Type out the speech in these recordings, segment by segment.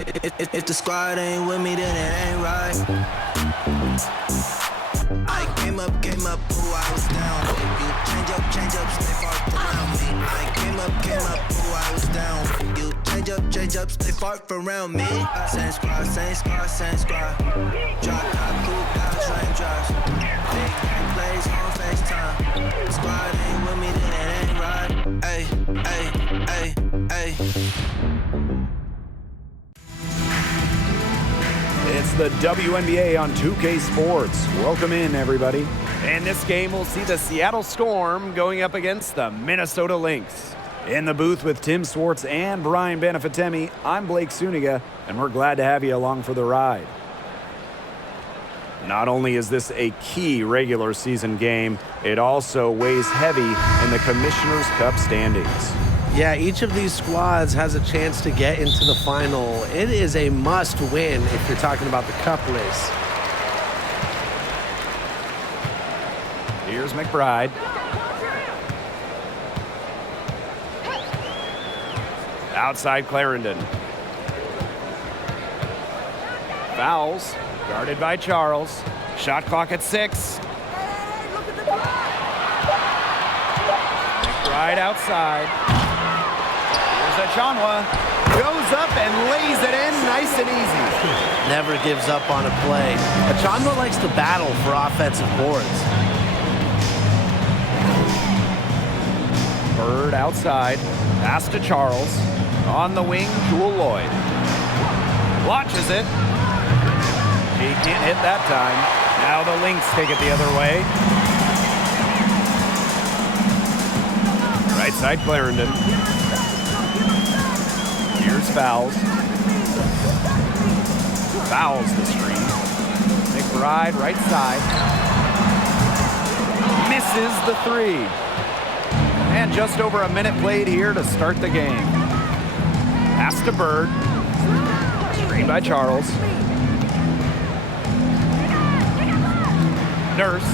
If the squad ain't with me, then it ain't right. I came up, ooh, I was down. You change up, stay far around me. I came up, ooh, I was down. You change up, stay far around me. Same squad. Drop top, cool guys, raindrops. Big game plays on FaceTime. Squad ain't with me, then it ain't right. Ay. It's the WNBA on 2K Sports. Welcome in, everybody. And this game will see the Seattle Storm going up against the Minnesota Lynx. In the booth with Tim Swartz and Brian Benefitemi, I'm Blake Suniga, and we're glad to have you along for the ride. Not only is this a key regular season game, it also weighs heavy in the Commissioner's Cup standings. Yeah, each of these squads has a chance to get into the final. It is a must-win if you're talking about the cup race. Here's McBride. Outside Clarendon. Fouls, guarded by Charles. Shot clock at 6. McBride outside. Achanwa goes up and lays it in nice and easy. Never gives up on a play. Achanwa likes to battle for offensive boards. Bird outside. Pass to Charles. On the wing, Jewel Lloyd. Watches it. He can't hit that time. Now the Lynx take it the other way. Right side, Clarendon. Here's Fouls. Fouls the screen. McBride, right side. Misses the 3. And just over a minute played here to start the game. Pass to Bird. Screen by Charles. Nurse.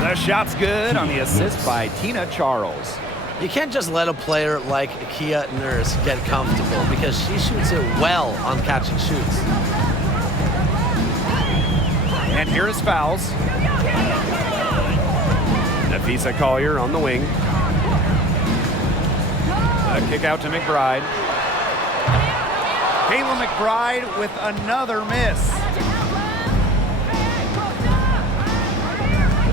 The shot's good on the assist by Tina Charles. You can't just let a player like Kia Nurse get comfortable because she shoots it well on catch and shoots. And here is Fouls. Nafisa Collier on the wing. A kick out to McBride. Kayla McBride with another miss.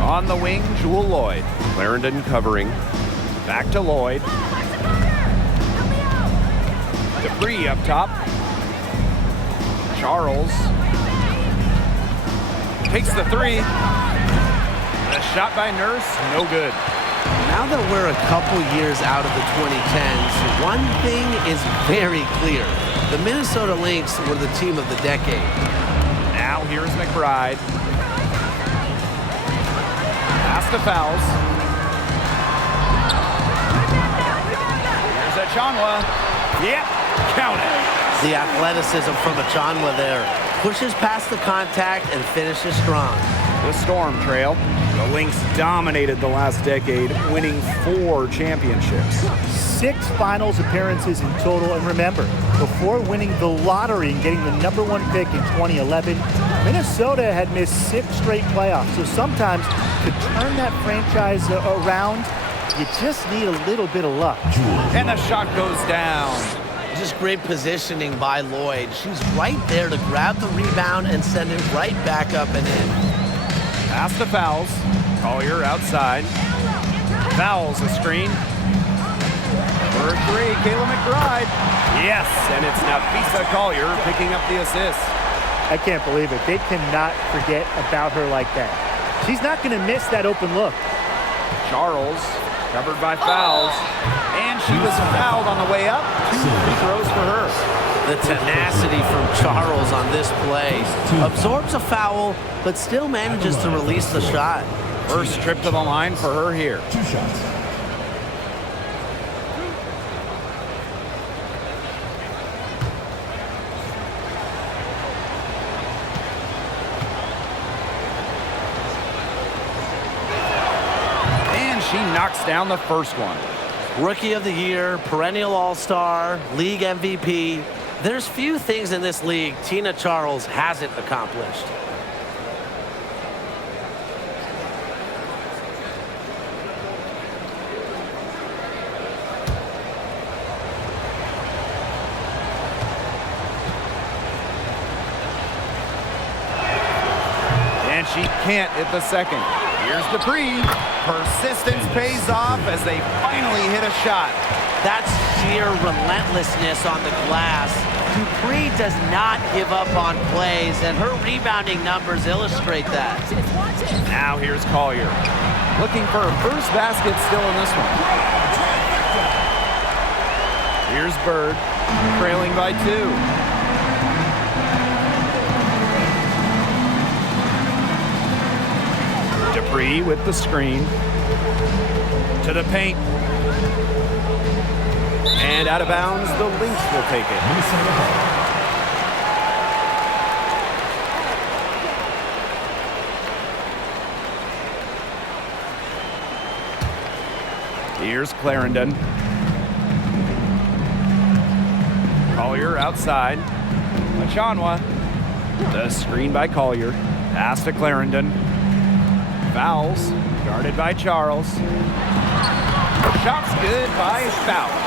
On the wing, Jewel Lloyd. Clarendon covering. Back to Lloyd. Dupree up top. Charles takes the 3. A shot by Nurse, no good. Now that we're a couple years out of the 2010s, one thing is very clear. The Minnesota Lynx were the team of the decade. Now here's McBride. Pass to Fouls. Achanwa. Yep, count it. The athleticism from Achanwa there. Pushes past the contact and finishes strong. The Storm trail. The Lynx dominated the last decade, winning 4 championships. 6 finals appearances in total. And remember, before winning the lottery and getting the #1 pick in 2011, Minnesota had missed 6 straight playoffs. So sometimes to turn that franchise around, you just need a little bit of luck. And the shot goes down. Just great positioning by Lloyd. She's right there to grab the rebound and send it right back up and in. Pass to Fouls. Collier outside. Fouls the screen. For 3, Kayla McBride. Yes, and it's Nafisa Collier picking up the assist. I can't believe it. They cannot forget about her like that. She's not going to miss that open look. Charles covered by Fouls, and she was fouled on the way up. 2 free throws for her. The tenacity from Charles on this play. Absorbs a foul, but still manages to release the shot. First trip to the line for her here. 2 shots. She knocks down the first one. Rookie of the Year, perennial All-Star, league MVP. There's few things in this league Tina Charles hasn't accomplished. And she can't hit the second. Here's Dupree. Persistence pays off as they finally hit a shot. That's sheer relentlessness on the glass. Dupree does not give up on plays, and her rebounding numbers illustrate that. Now here's Collier. Looking for her first basket still in this one. Here's Bird, trailing by 2. Dupree with the screen. To the paint. And out of bounds, the Lynx will take it. Here's Clarendon. Collier outside. Machanwa. The screen by Collier. Pass to Clarendon. Fouls. Guarded by Charles. Shot's good by Fouls.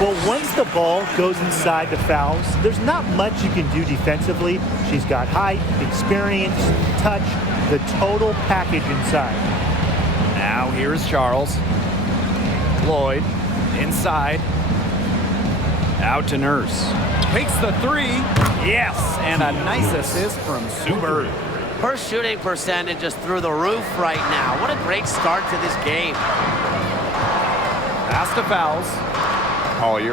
Well, once the ball goes inside the fouls, there's not much you can do defensively. She's got height, experience, touch, the total package inside. Now here's Charles. Lloyd inside. Out to Nurse. Takes the 3. Yes, and a nice assist from Sue Bird. Her shooting percentage is through the roof right now. What a great start to this game. Pass to Fouls. Collier.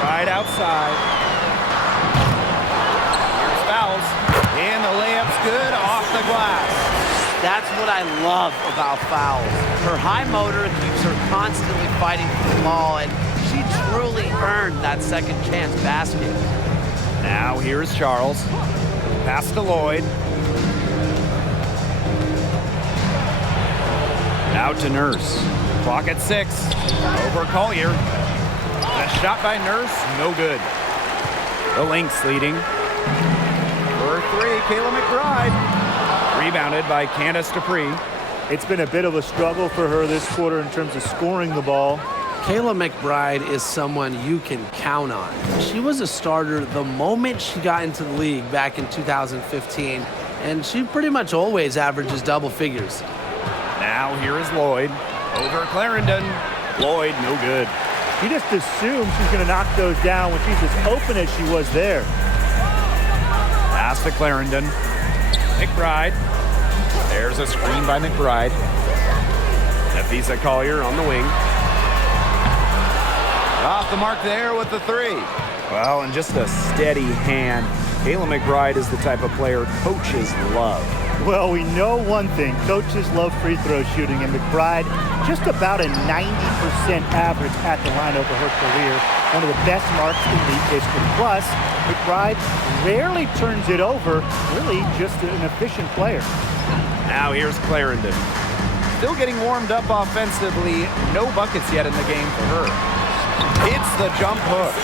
Right outside. Here's Fouls. And the layup's good off the glass. That's what I love about Fouls. Her high motor keeps her constantly fighting for the ball, and she truly earned that second chance basket. Now here's Charles. Pass to Lloyd. Out to Nurse. Clock at 6. Over Collier. A shot by Nurse, no good. The Lynx leading. For 3, Kayla McBride. Rebounded by Candace Dupree. It's been a bit of a struggle for her this quarter in terms of scoring the ball. Kayla McBride is someone you can count on. She was a starter the moment she got into the league back in 2015, and she pretty much always averages double figures. Now here is Lloyd. Over Clarendon. Lloyd, no good. You just assume she's going to knock those down when she's as open as she was there. Pass to Clarendon. McBride. There's a screen by McBride. Nafisa Collier on the wing. Off the mark there with the 3. Well, and just a steady hand. Kayla McBride is the type of player coaches love. Well, we know one thing. Coaches love free throw shooting, and McBride just about a 90% average at the line over her career. One of the best marks in league history. Plus, McBride rarely turns it over. Really just an efficient player. Now here's Clarendon. Still getting warmed up offensively. No buckets yet in the game for her. It's the jump hook.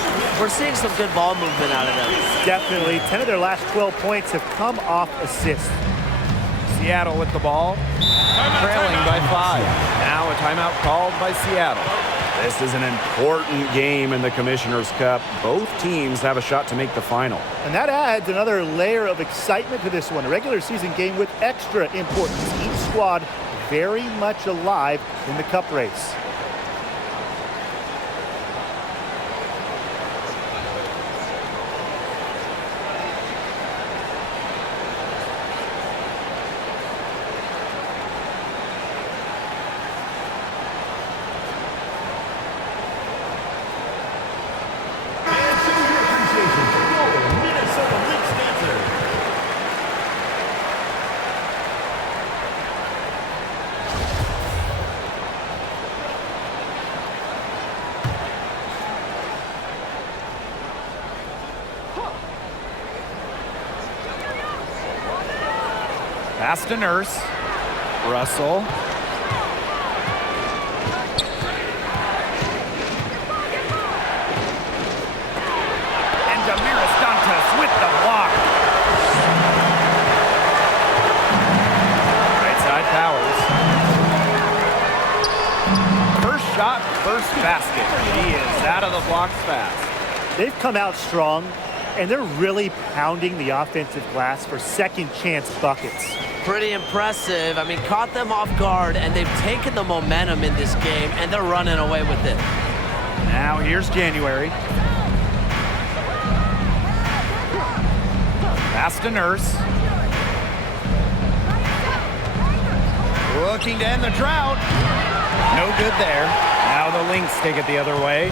We're seeing some good ball movement out of them. Definitely. 10 of their last 12 points have come off assists. Seattle with the ball, trailing by 5. Now a timeout called by Seattle. This is an important game in the Commissioner's Cup. Both teams have a shot to make the final. And that adds another layer of excitement to this one. A regular season game with extra importance. Each squad very much alive in the cup race. Pass to Nurse. Russell. first basket. He is out of the blocks fast. They've come out strong, and they're really pounding the offensive glass for second chance buckets. Pretty impressive. I mean, caught them off guard, and they've taken the momentum in this game, and they're running away with it. Now here's January. Pass to Nurse. Looking to end the drought. No good there. Now the Lynx take it the other way.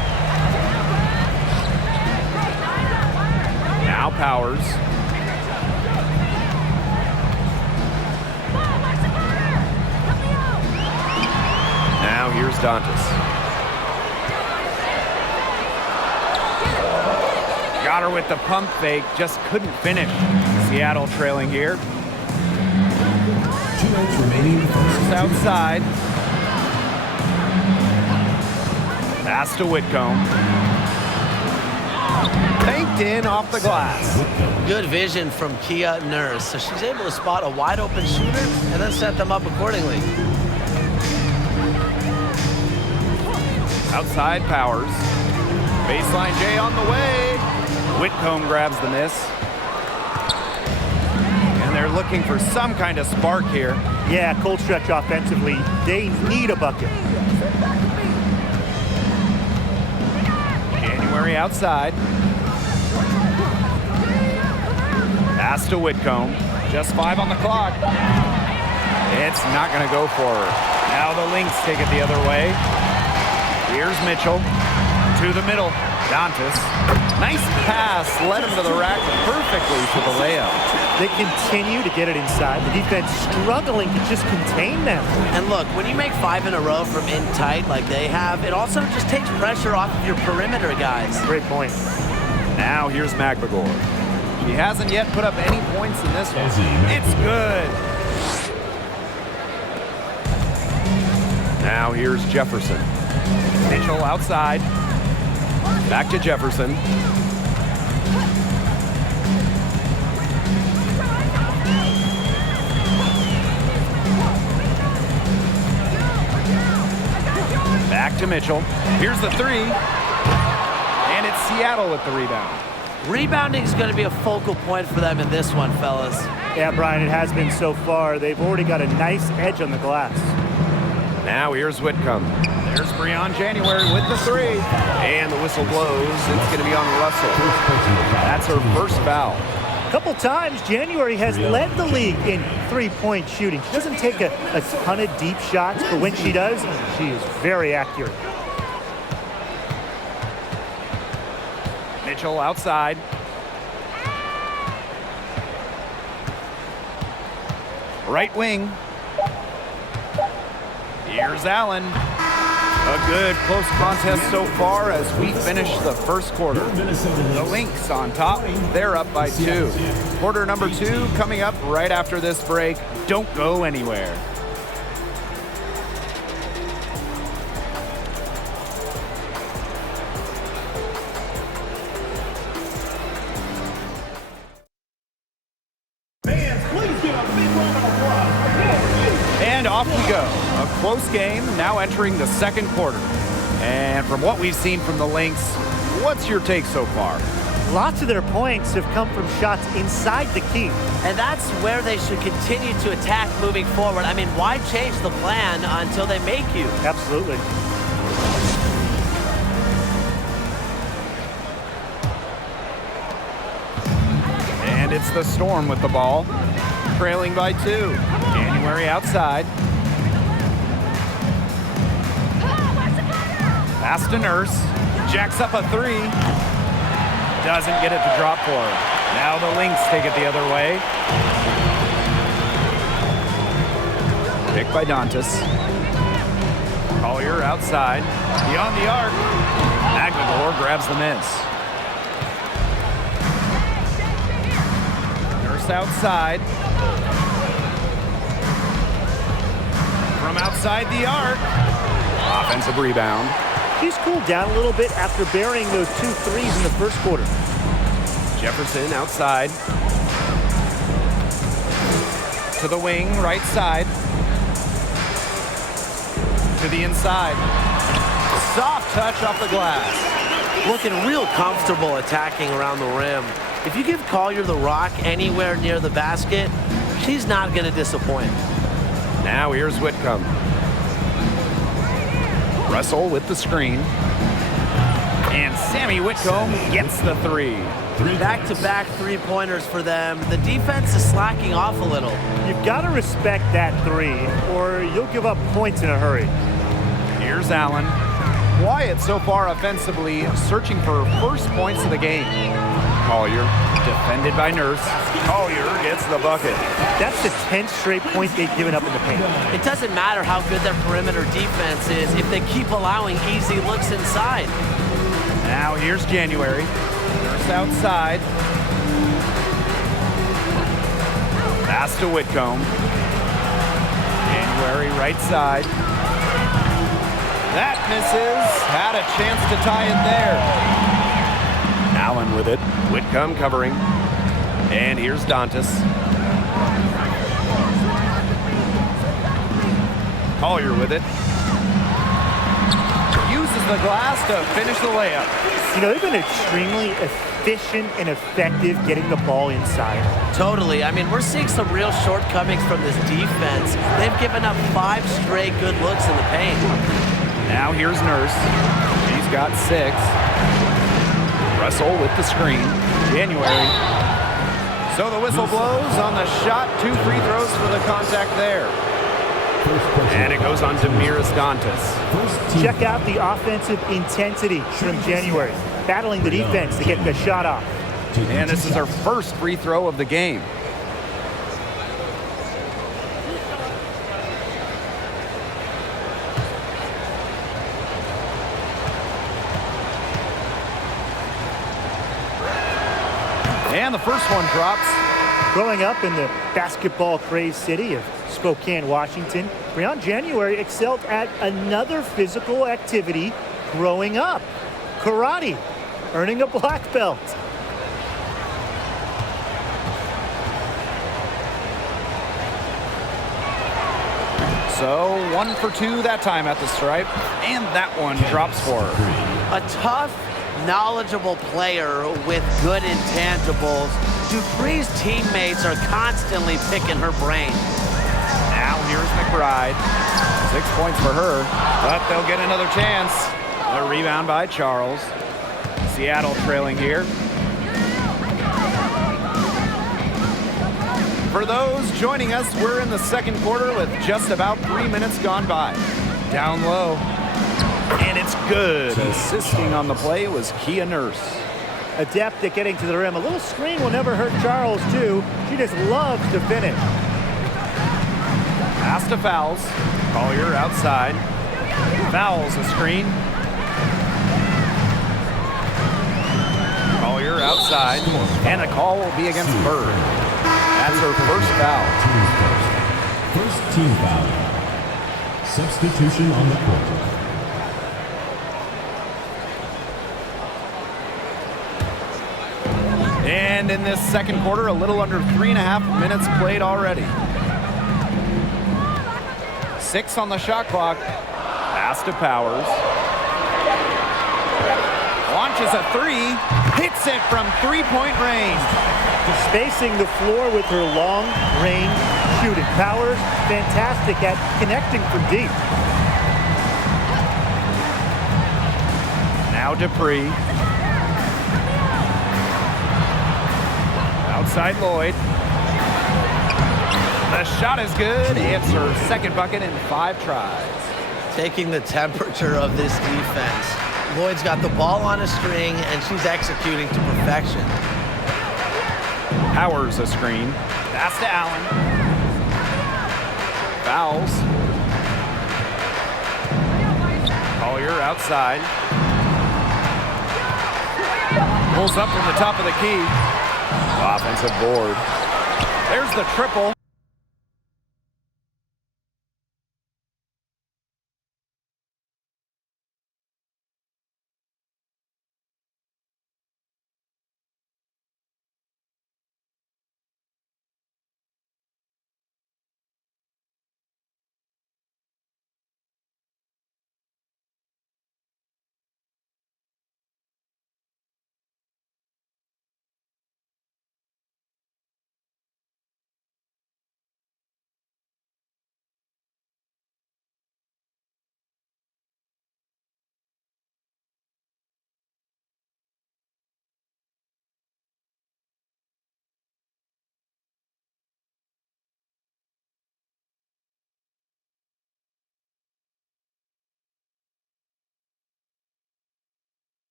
Now Powers. Now here's Dantas. Got her with the pump fake, just couldn't finish. Seattle trailing here. 2 minutes remaining. First outside. Pass to Whitcomb. Banked in off the glass. Good vision from Kia Nurse. So she's able to spot a wide open shooter and then set them up accordingly. Outside Powers. Baseline J on the way. Whitcomb grabs the miss. And they're looking for some kind of spark here. Yeah, cold stretch offensively. They need a bucket. January outside. Pass to Whitcomb. Just 5 on the clock. It's not going to go for her. Now the Lynx take it the other way. Here's Mitchell. To the middle. Dantas. Nice pass. Led him to the rack perfectly for the layup. They continue to get it inside. The defense struggling to just contain them. And look, when you make 5 in a row from in tight like they have, it also just takes pressure off of your perimeter guys. Great point. Now here's McBagor. He hasn't yet put up any points in this one. It's good. Now here's Jefferson. Mitchell outside. Back to Jefferson. Back to Mitchell. Here's the 3. And it's Seattle with the rebound. Rebounding is going to be a focal point for them in this one, fellas. Yeah, Brian, it has been so far. They've already got a nice edge on the glass. Now here's Whitcomb. There's Breon January with the 3. And the whistle blows. It's going to be on Russell. That's her first foul. A couple times, January has led the league in three-point shooting. She doesn't take a ton of deep shots, but when she does, she is very accurate. Mitchell outside. Right wing. Here's Allen. A good close contest so far as we finish the first quarter. The Lynx on top. They're up by 2. Quarter number 2 coming up right after this break. Don't go anywhere. And off we go. A close game now entering the second quarter. And from what we've seen from the Lynx, what's your take so far? Lots of their points have come from shots inside the key. And that's where they should continue to attack moving forward. I mean, why change the plan until they make you? Absolutely. And it's the Storm with the ball, trailing by 2. January outside. Pass to Nurse. Jacks up a 3. Doesn't get it to drop for her. Now the Lynx take it the other way. Picked by Dantas. Collier outside. Beyond the arc. McBagor grabs the miss. Nurse outside. From outside the arc. Offensive rebound. She's cooled down a little bit after burying those 2 threes in the first quarter. Jefferson outside. To the wing, right side. To the inside. soft touch off the glass. Looking real comfortable attacking around the rim. If you give Collier the rock anywhere near the basket, she's not going to disappoint. Now here's Whitcomb. Russell with the screen. And Sammy Whitcomb gets the three. Back-to-back three-pointers for them. The defense is slacking off a little. You've got to respect that three, or you'll give up points in a hurry. Here's Allen. Wyatt so far offensively searching for first points of the game. Collier defended by Nurse. Collier gets the bucket. That's the 10th straight point they've given up in the paint. It doesn't matter how good their perimeter defense is if they keep allowing easy looks inside. Now here's January. Nurse outside. Pass to Whitcomb. January right side. That misses. Had a chance to tie it there. Allen with it. Whitcomb covering. And here's Dantas. Collier with it. Uses the glass to finish the layup. You know, they've been extremely efficient and effective getting the ball inside. Totally. I mean, we're seeing some real shortcomings from this defense. They've given up 5 straight good looks in the paint. Now here's Nurse. She's got 6. Russell with the screen. January. So the whistle blows on the shot. 2 free throws for the contact there. And it goes on to Damiris Dantas. Check out the offensive intensity from January, battling the defense to get the shot off. And this is her first free throw of the game. And the first one drops. Growing up in the basketball-crazed city of Spokane, Washington, Breon January excelled at another physical activity growing up, karate, earning a black belt. So 1 for 2 that time at the stripe, and that one drops for her. A tough, knowledgeable player with good intangibles. Dupree's teammates are constantly picking her brain. Now here's McBride. 6 points for her, but they'll get another chance. A rebound by Charles. Seattle trailing here. For those joining us, we're in the second quarter with just about 3 minutes gone by. Down low. And it's good. Assisting on the play was Kia Nurse. Adept at getting to the rim. A little screen will never hurt Charles, too. She just loves to finish. Pass to Fowles. Collier outside. Fowles a screen. Collier outside. And the call will be against Bird. That's her first foul. First team foul. Substitution on the court. And in this second quarter, a little under 3.5 minutes played already. 6 on the shot clock. Pass to Powers. Launches a 3. Hits it from 3-point range. Spacing the floor with her long-range shooting. Powers, fantastic at connecting from deep. Now Dupree. Outside Lloyd. The shot is good. It's her second bucket in 5 tries. Taking the temperature of this defense. Lloyd's got the ball on a string, and she's executing to perfection. Powers a screen. Pass to Allen. Fouls. Collier outside. Pulls up from the top of the key. Offensive board. There's the triple.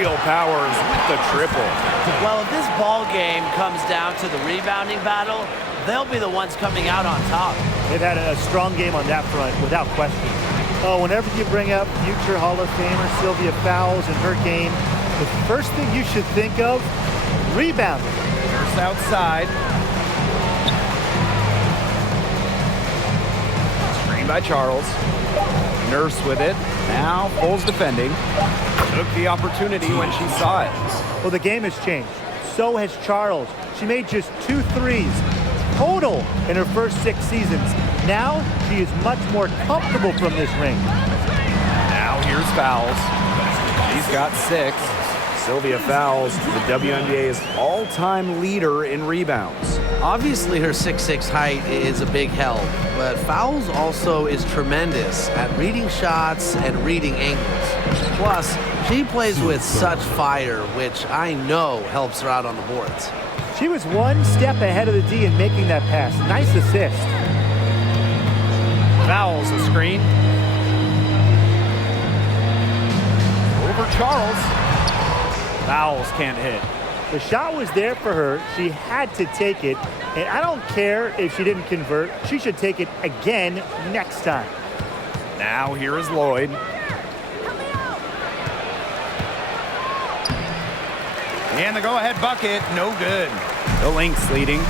Aerial powers with the triple. Well, if this ball game comes down to the rebounding battle, they'll be the ones coming out on top. They've had a strong game on that front, without question. Oh, whenever you bring up future Hall of Famer Sylvia Fowles and her game, the first thing you should think of, rebounding. Nurse outside. Screen by Charles. Nurse with it. Now Foles defending. Took the opportunity when she saw it. Well, the game has changed. So has Charles. She made just 2 threes total in her first 6 seasons. Now she is much more comfortable from this ring. Now here's Fowles. She's got 6. Sylvia Fowles, the WNBA's all-time leader in rebounds. Obviously, her 6'6" height is a big help, but Fowles also is tremendous at reading shots and reading angles. Plus, she plays with such fire, which I know helps her out on the boards. She was 1 step ahead of the D in making that pass. Nice assist. Fowles a screen. Over Charles. Fowles can't hit. The shot was there for her. She had to take it. And I don't care if she didn't convert. She should take it again next time. Now here is Lloyd. And the go-ahead bucket, no good. The Lynx leading.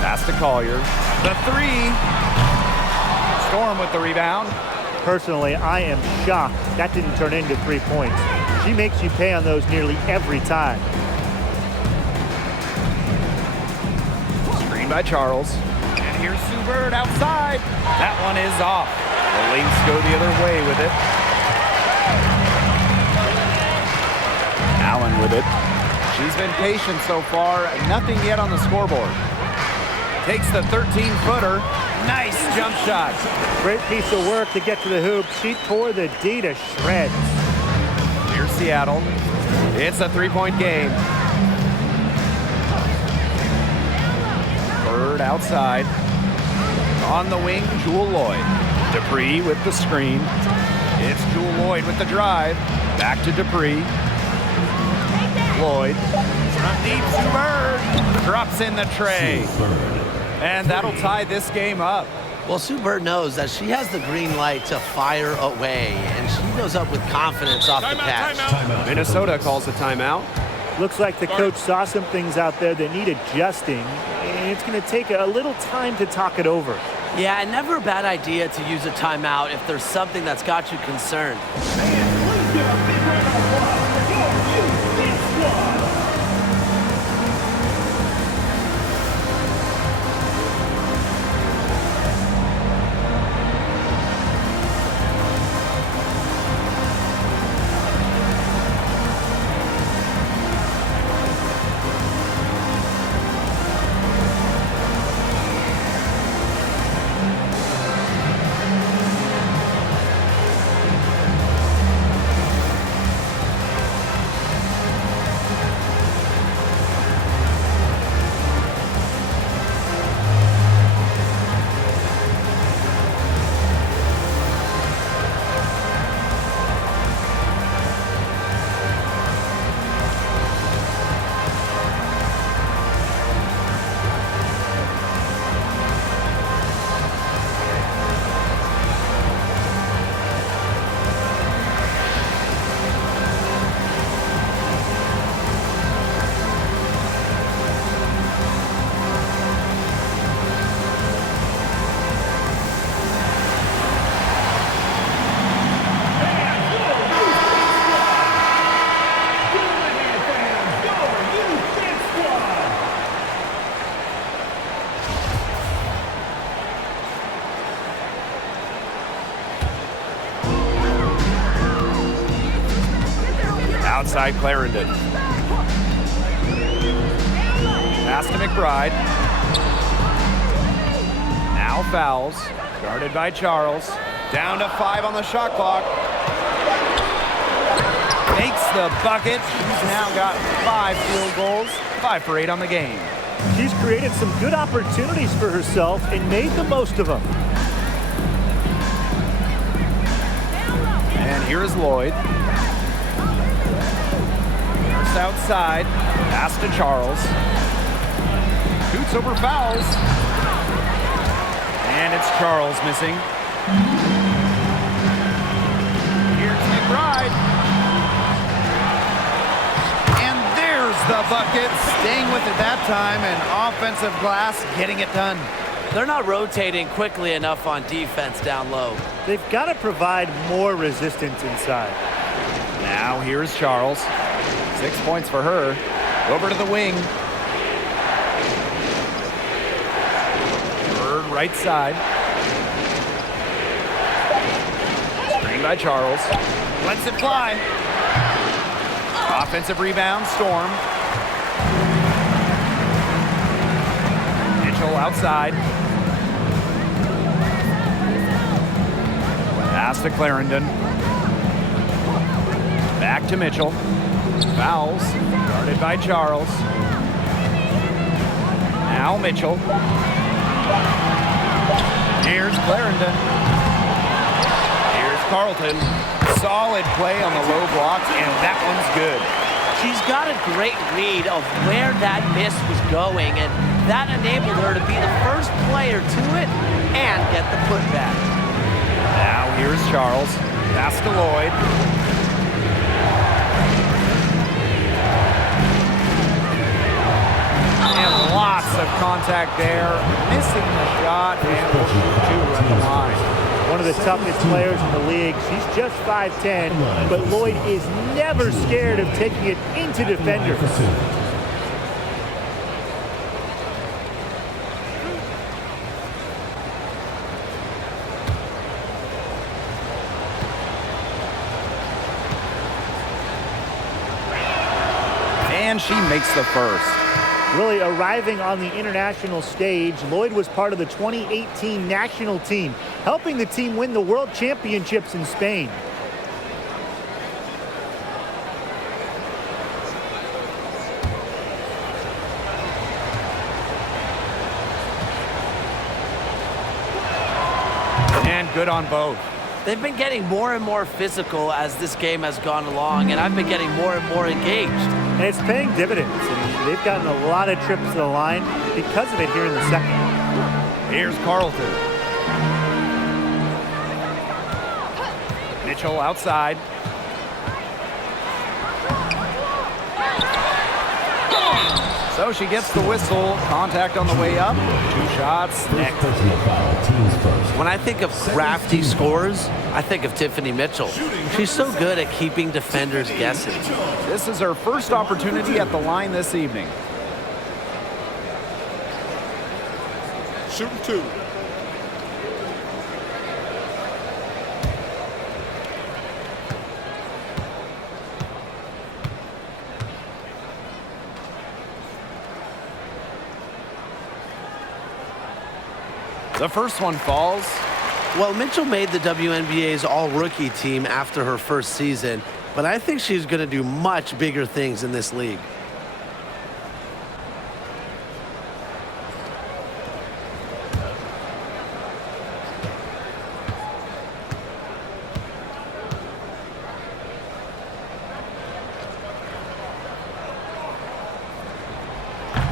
Pass to Collier. The 3. Storm with the rebound. Personally, I am shocked that didn't turn into 3 points. She makes you pay on those nearly every time. Screen by Charles. And here's Sue Bird outside. That one is off. The Lynx go the other way with it. Allen with it. She's been patient so far. Nothing yet on the scoreboard. Takes the 13-footer. Nice jump shot. Great piece of work to get to the hoop. She tore the D to shreds. Here's Seattle. It's a 3-point game. Bird outside. On the wing, Jewel Lloyd. Dupree with the screen. It's Jewel Lloyd with the drive. Back to Dupree. Lloyd. From deep, Sue Bird. Drops in the tray. And that'll tie this game up. Well, Sue Bird knows that she has the green light to fire away, and she goes up with confidence off the catch. Minnesota calls a timeout. Looks like the coach saw some things out there that need adjusting, and it's going to take a little time to talk it over. Yeah, and never a bad idea to use a timeout if there's something that's got you concerned. Outside Clarendon. Pass to McBride. Now Fowles. Guarded by Charles. Down to 5 on the shot clock. Makes the bucket. She's now got 5 field goals. 5 for 8 on the game. She's created some good opportunities for herself and made the most of them. And Here is Lloyd. First outside. Pass to Charles. Shoots over fouls. And it's Charles missing. Here's McBride. And there's the bucket. Staying with it that time, and offensive glass getting it done. They're not rotating quickly enough on defense down low. They've got to provide more resistance inside. Now here's Charles. 6 points for her. Over to the wing. Bird right side. Screen by Charles. Lets it fly. Offensive rebound, Storm. Mitchell outside. Pass to Clarendon. Back to Mitchell. Fouls. Guarded by Charles. Now Mitchell. Here's Clarendon. Here's Carlton. Solid play on the low blocks, and that one's good. She's got a great read of where that miss was going, and that enabled her to be the first player to it and get the putback. Now here's Charles. Pass to Lloyd. And lots of contact there. Missing the shot, and will shoot two at the line. One of the toughest players in the league. She's just 5'10", but Lloyd is never scared of taking it into defenders. And she makes the first. Really arriving on the international stage, Lloyd was part of the 2018 national team, helping the team win the World Championships in Spain. And good on both. They've been getting more and more physical as this game has gone along, and I've been getting more and more engaged. And it's paying dividends. I mean, they've gotten a lot of trips to the line because of it here in the second. Here's Carlton. Mitchell outside. So she gets the whistle. Contact on the way up. 2 shots. Next. Personal foul, teams first. When I think of crafty scores, I think of Tiffany Mitchell. She's so good at keeping defenders guessing. This is her first opportunity at the line this evening. Shooting 2. The first one falls. Well, Mitchell made the WNBA's all-rookie team after her first season, but I think she's going to do much bigger things in this league.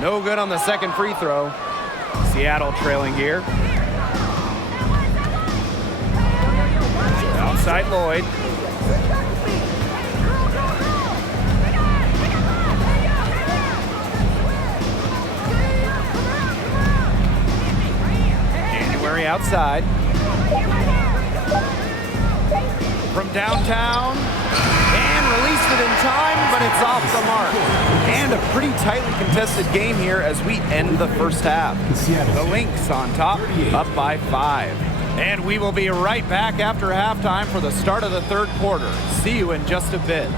No good on the second free throw. Seattle trailing here. Outside Lloyd. January outside. From downtown. And released it in time, but it's off the mark. And a pretty tightly contested game here as we end the first half. The Lynx on top, up by 5. And we will be right back after halftime for the start of the third quarter. See you in just a bit.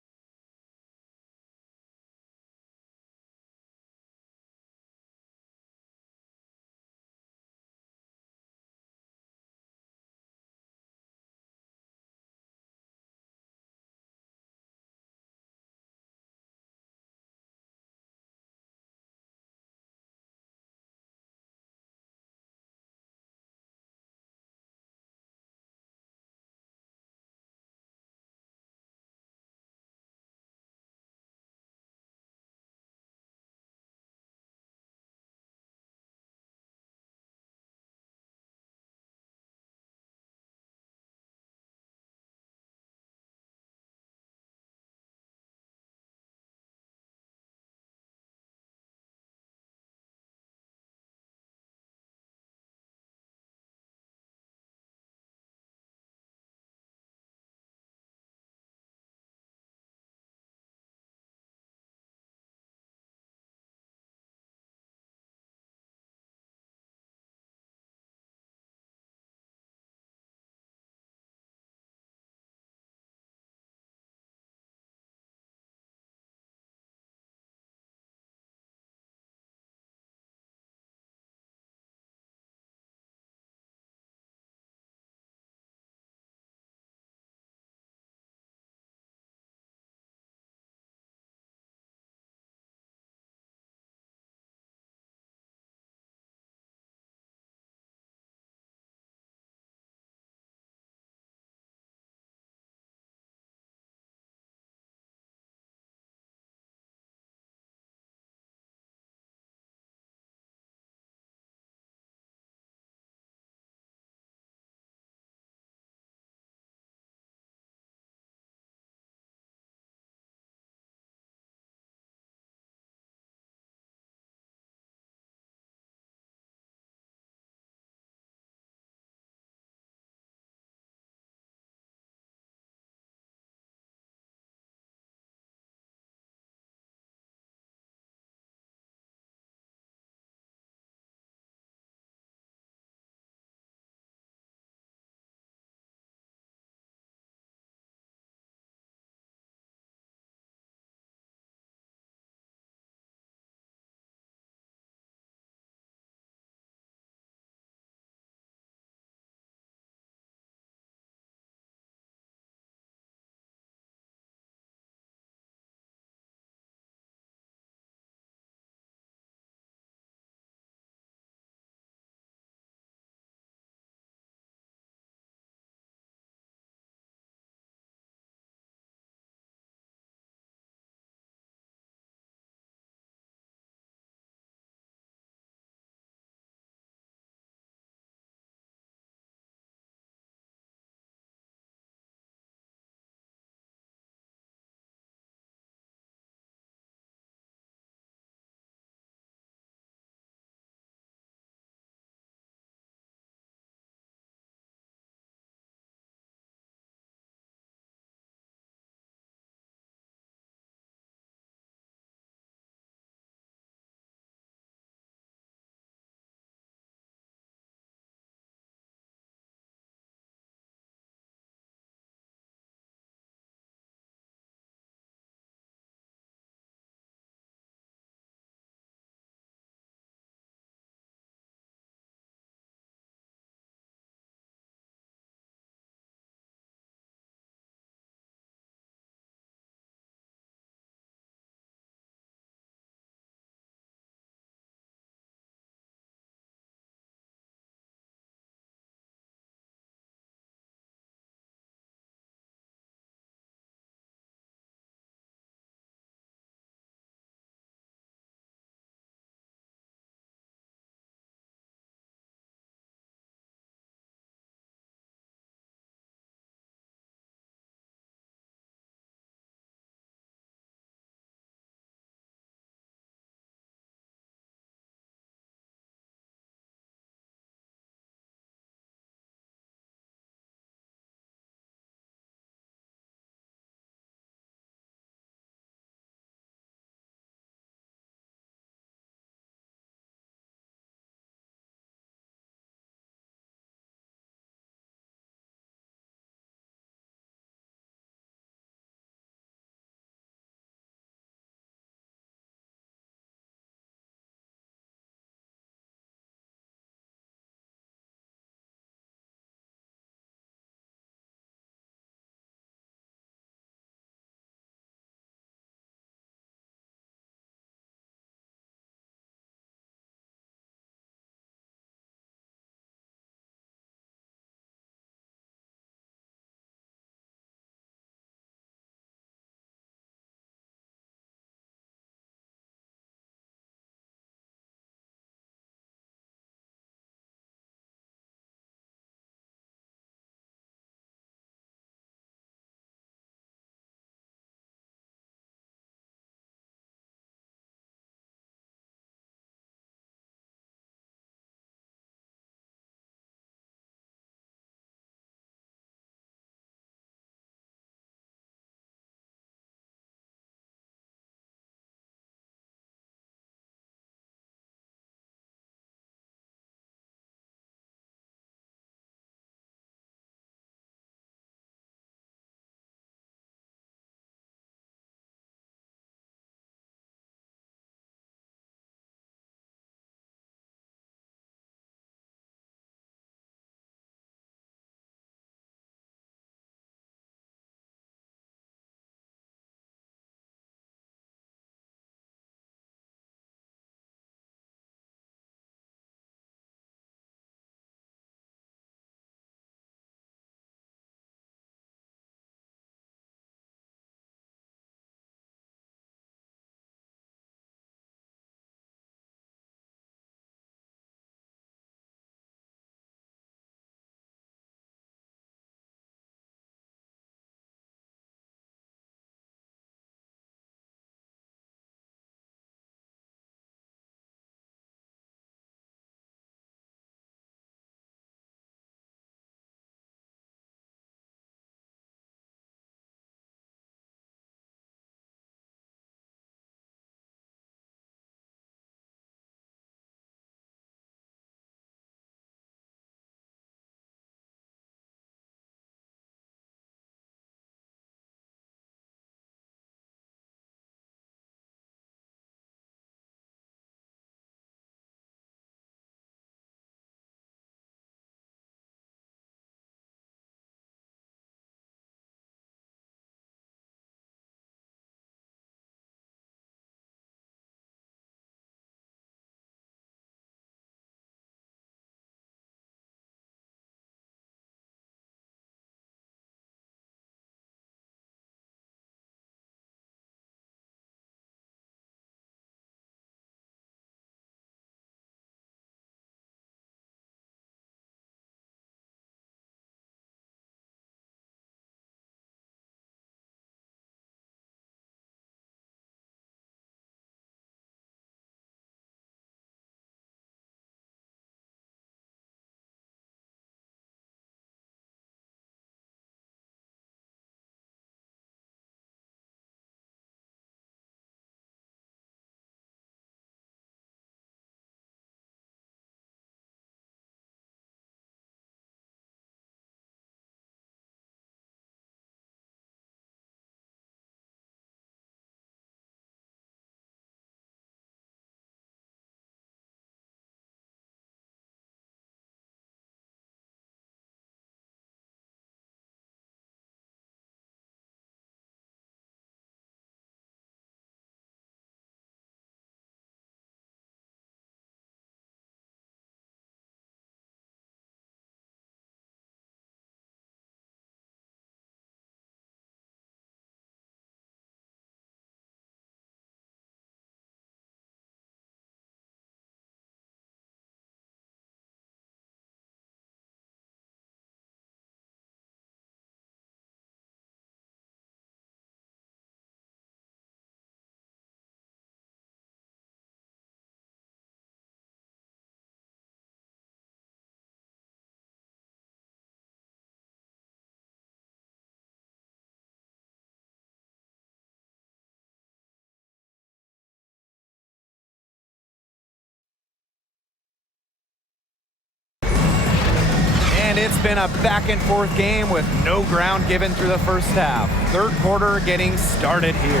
And it's been a back-and-forth game with no ground given through the first half. Third quarter getting started here.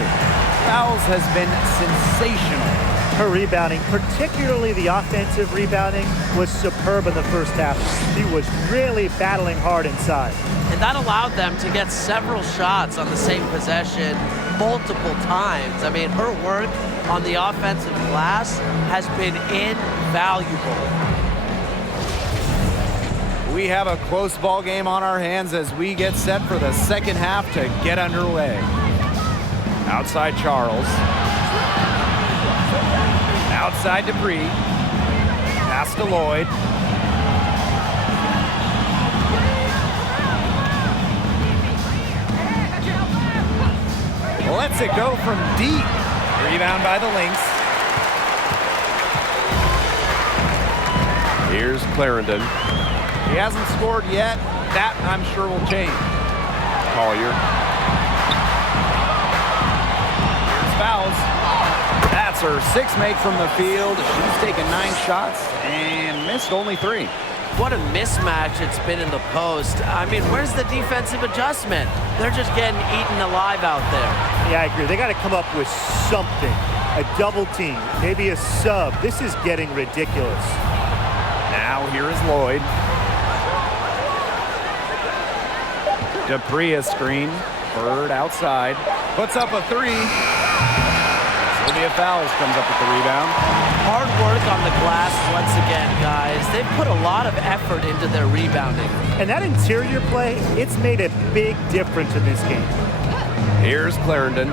Fouls has been sensational. Her rebounding, particularly the offensive rebounding, was superb in the first half. She was really battling hard inside. And that allowed them to get several shots on the same possession multiple times. I mean, her work on the offensive glass has been invaluable. We have a close ball game on our hands as we get set for the second half to get underway. Outside Charles. Outside Dupree. Pass to Lloyd. Lets it go from deep. Rebound by the Lynx. Here's Clarendon. He hasn't scored yet. That, I'm sure, will change. Collier. Here's fouls. That's her sixth make from the field. She's taken 9 shots and missed only 3. What a mismatch it's been in the post. I mean, where's the defensive adjustment? They're just getting eaten alive out there. Yeah, I agree. They got to come up with something. A double team, maybe a sub. This is getting ridiculous. Now here is Lloyd. Dupree a screen. Bird outside. Puts up a 3. Sylvia Fowles comes up with the rebound. Hard work on the glass once again, guys. They've put a lot of effort into their rebounding. And that interior play, it's made a big difference in this game. Here's Clarendon.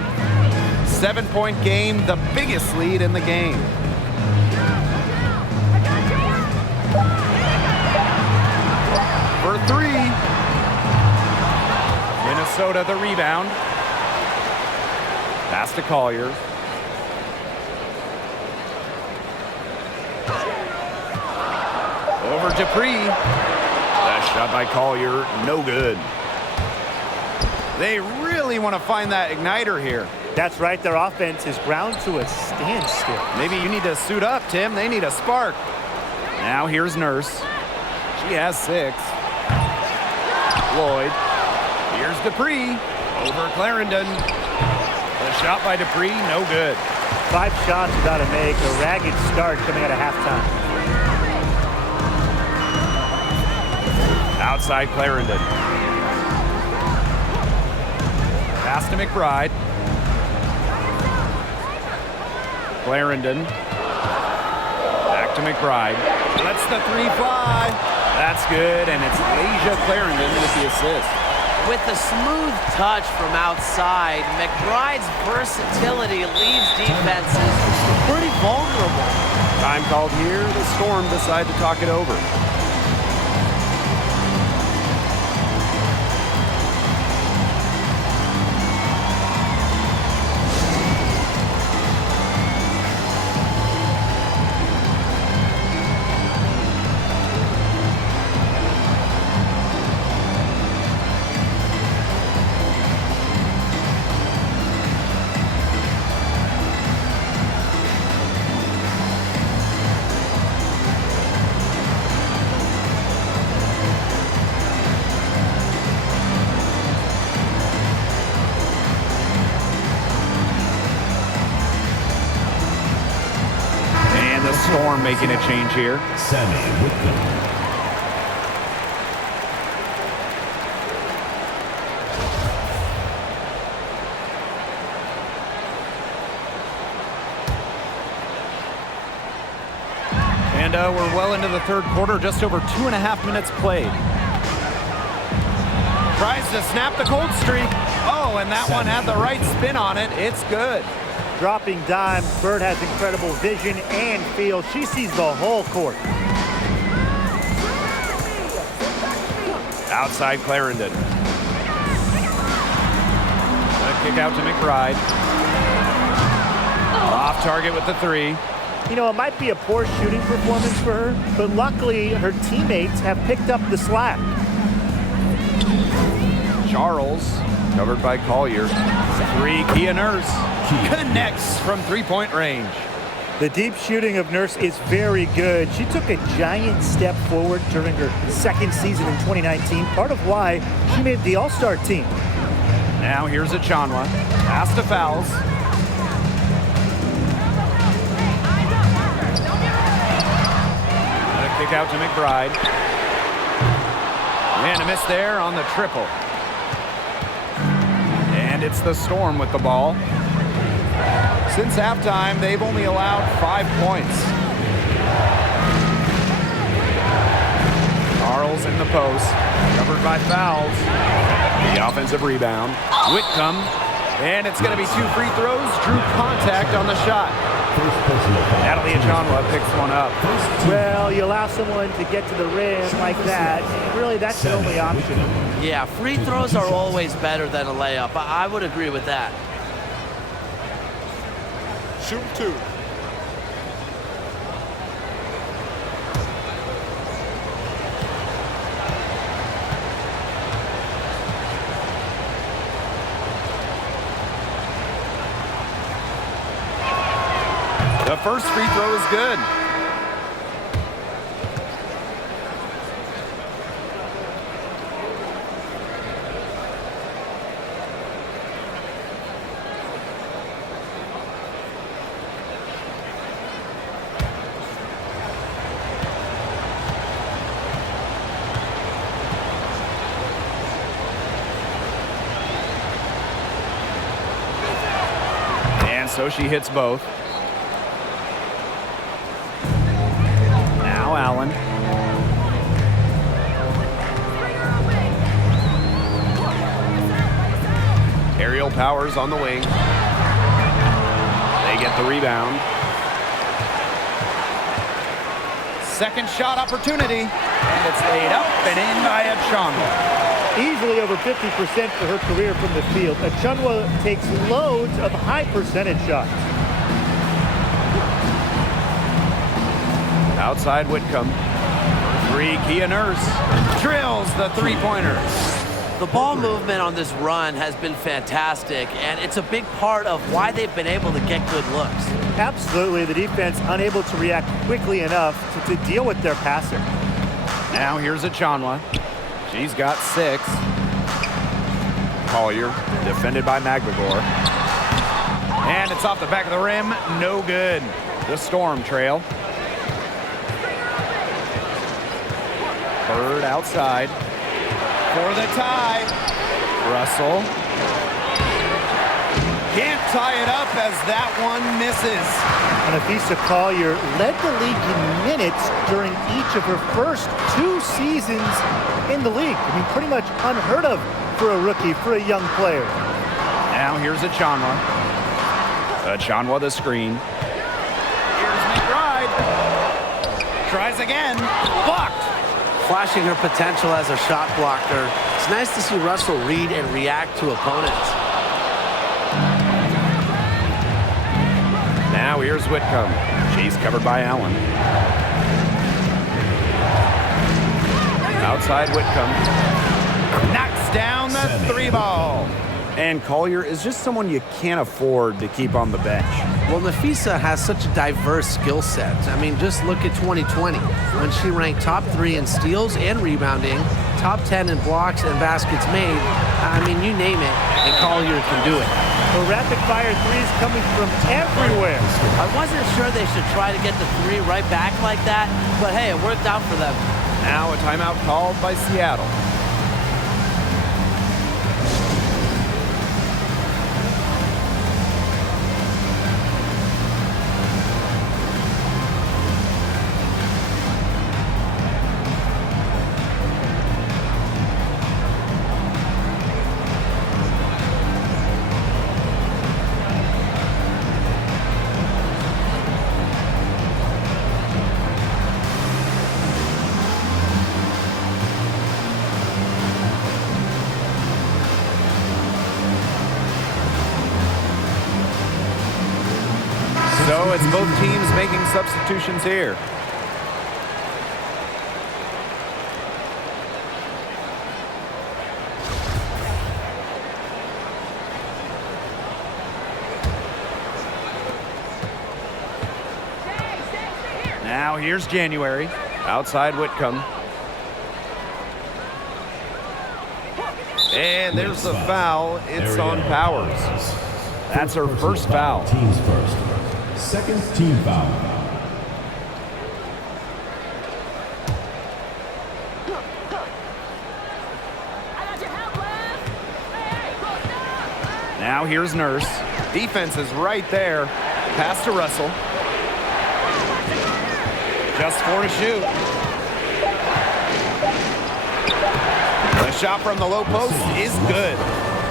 7-point game, the biggest lead in the game. For 3. Minnesota the rebound. Pass to Collier. Over Dupree. That shot by Collier, no good. They really want to find that igniter here. That's right, their offense is ground to a standstill. Maybe you need to suit up, Tim. They need a spark. Now here's Nurse. She has 6. Lloyd. Here's Dupree. Over Clarendon. The shot by Dupree, no good. 5 shots without a make. A ragged start coming out of halftime. Outside Clarendon. Pass to McBride. Clarendon. Back to McBride. Lets the 3 fly. That's good, and it's Asia Clarendon with the assist. With a smooth touch from outside, McBride's versatility leaves defenses pretty vulnerable. Time called here. The Storm decide to talk it over. Storm making a change here. Sammy with them. And we're well into the third quarter, just over 2.5 minutes played. Tries to snap the cold streak. Oh, and that one had the right spin on it. It's good. Dropping dime, Bird has incredible vision and feel. She sees the whole court. Outside Clarendon. A kick out to McBride. Off target with the 3. You know, it might be a poor shooting performance for her, but luckily her teammates have picked up the slack. Charles, covered by Collier. 3, Kia Nurse. Connects from 3-point range. The deep shooting of Nurse is very good. She took a giant step forward during her second season in 2019, part of why she made the All-Star team. Now here's Achanwa. Pass to Fowles. A kick out to McBride. And a miss there on the triple. And it's the Storm with the ball. Since halftime, they've only allowed 5 points. Charles in the post, covered by Fowles. The offensive rebound. Whitcomb, and it's going to be 2 free throws. Drew contact on the shot. Natalie Achanwa picks one up. Well, you allow someone to get to the rim like that, and really that's the only option. Yeah, free throws are always better than a layup. I would agree with that. Shoot 2. The first free throw is good. And so she hits both. Now Allen. Aerial Powers on the wing. They get the rebound. Second shot opportunity. And it's laid up and in by Achanwa. Easily over 50% for her career from the field. Achanwa takes loads of high percentage shots. Outside Whitcomb. 3, Kia Nurse. Drills the three-pointer. The ball movement on this run has been fantastic, and it's a big part of why they've been able to get good looks. Absolutely, the defense unable to react quickly enough to deal with their passer. Now here's Achanwa. She's got 6. Collier, defended by McGregor. And it's off the back of the rim. No good. The Storm trail. Bird outside. For the tie. Russell. Can't tie it up as that one misses. And Afisa Collier led the league in minutes during each of her first 2 seasons in the league. I mean, pretty much unheard of for a rookie, for a young player. Now here's Achanwa. Achanwa the screen. Here's McBride. Tries again. Blocked. Flashing her potential as a shot blocker. It's nice to see Russell read and react to opponents. Now here's Whitcomb. She's covered by Allen. Outside Whitcomb. Knocks down the 3 ball. And Collier is just someone you can't afford to keep on the bench. Well, Nafisa has such a diverse skill set. I mean, just look at 2020 when she ranked top 3 in steals and rebounding, top 10 in blocks and baskets made. I mean, you name it, and Collier can do it. The rapid-fire threes coming from everywhere. I wasn't sure they should try to get the 3 right back like that, but hey, it worked out for them. Now a timeout called by Seattle. So it's both teams making substitutions here. Now here's January. Outside Whitcomb. And there's the foul. It's on Powers. That's her first foul. Team's first. Second team foul. Now here's Nurse. Defense is right there. Pass to Russell. Just 4 to shoot. The shot from the low post is good.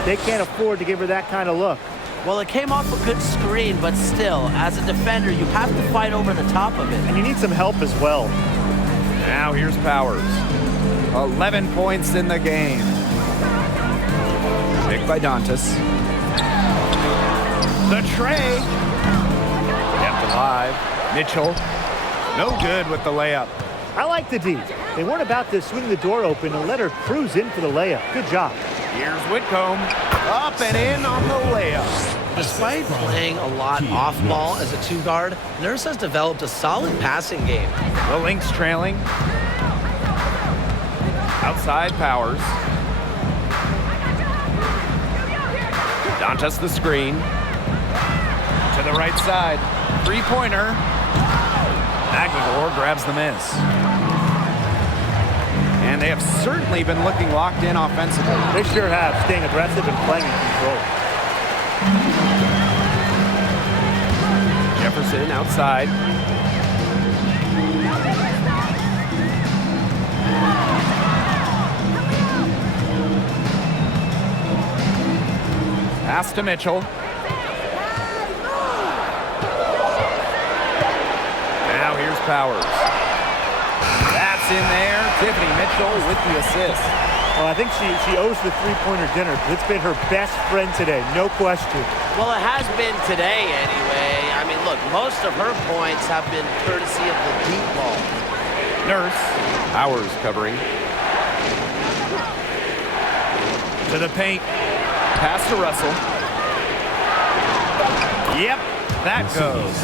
They can't afford to give her that kind of look. Well, it came off a good screen, but still, as a defender, you have to fight over the top of it. And you need some help as well. Now here's Powers. 11 points in the game. Picked by Dantas. The tray. Kept alive. Mitchell. No good with the layup. I like the D. They weren't about to swing the door open and let her cruise in for the layup. Good job. Here's Whitcomb. Up and in on the layup. Despite playing a lot off ball as a two-guard, Nurse has developed a solid passing game. The Lynx trailing. Outside Powers. Dantas the screen. To the right side. Three-pointer. Aguilar grabs the miss. And they have certainly been looking locked in offensively. They sure have, staying aggressive and playing in control. Jefferson outside. Pass to Mitchell. Now here's Powers. That's in there. Tiffany Mitchell with the assist. Well, I think she owes the three-pointer dinner. It's been her best friend today, no question. Well, it has been today anyway. I mean, look, most of her points have been courtesy of the deep ball. Nurse. Powers covering. To the paint. Pass to Russell. Yep, that goes.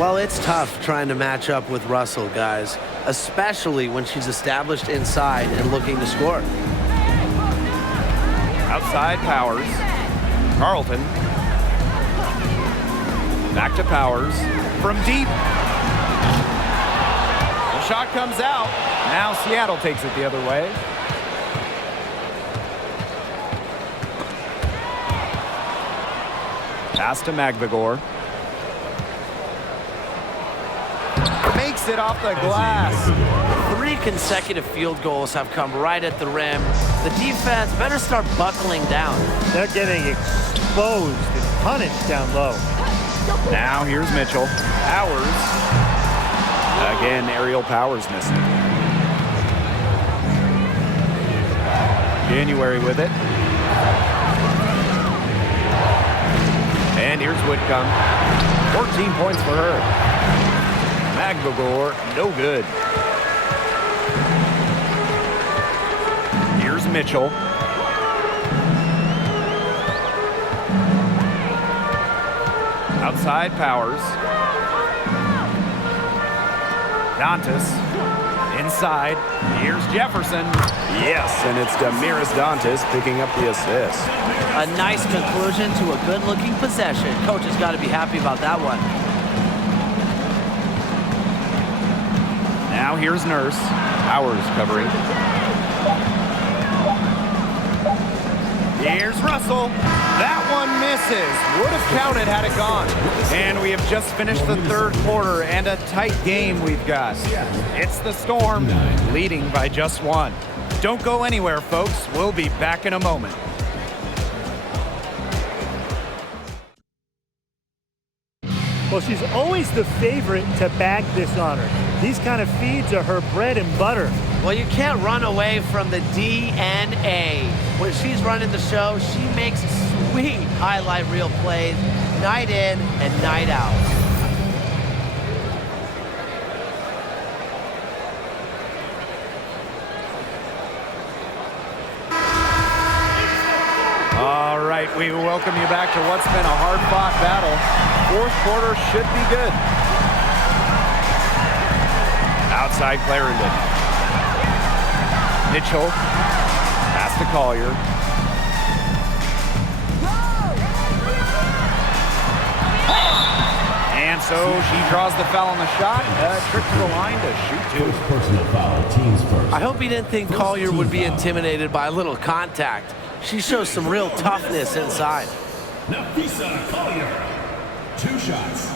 Well, it's tough trying to match up with Russell, guys, especially when she's established inside and looking to score. Outside Powers. Carlton. Back to Powers. From deep. The shot comes out. Now Seattle takes it the other way. Pass to Magvigor. Makes it off the glass. 3 consecutive field goals have come right at the rim. The defense better start buckling down. They're getting exposed and punished down low. Now here's Mitchell. Powers. Again, aerial Powers missing. January with it. And here's Whitcomb. 14 points for her. Magvigor, no good. Here's Mitchell. Outside Powers. Dantas. Inside. Here's Jefferson. Yes, and it's Damiris Dantas picking up the assist. A nice conclusion to a good-looking possession. Coach has got to be happy about that one. Now here's Nurse. Powers covering. Here's Russell. That one misses. Would have counted had it gone. And we have just finished the third quarter and a tight game we've got. It's the Storm leading by just 1. Don't go anywhere, folks. We'll be back in a moment. Well, she's always the favorite to bag this honor. These kind of feeds are her bread and butter. Well, you can't run away from the DNA. When she's running the show, she makes sweet highlight reel plays night in and night out. All right, we welcome you back to what's been a hard-fought battle. Fourth quarter should be good. outside Clarendon. Mitchell, pass to Collier. And so she draws the foul on the shot. Trip to the line to shoot two. First personal foul, teams first. I hope he didn't think Collier would be intimidated by a little contact. She shows some real toughness inside. Nafisa Collier, 2 shots.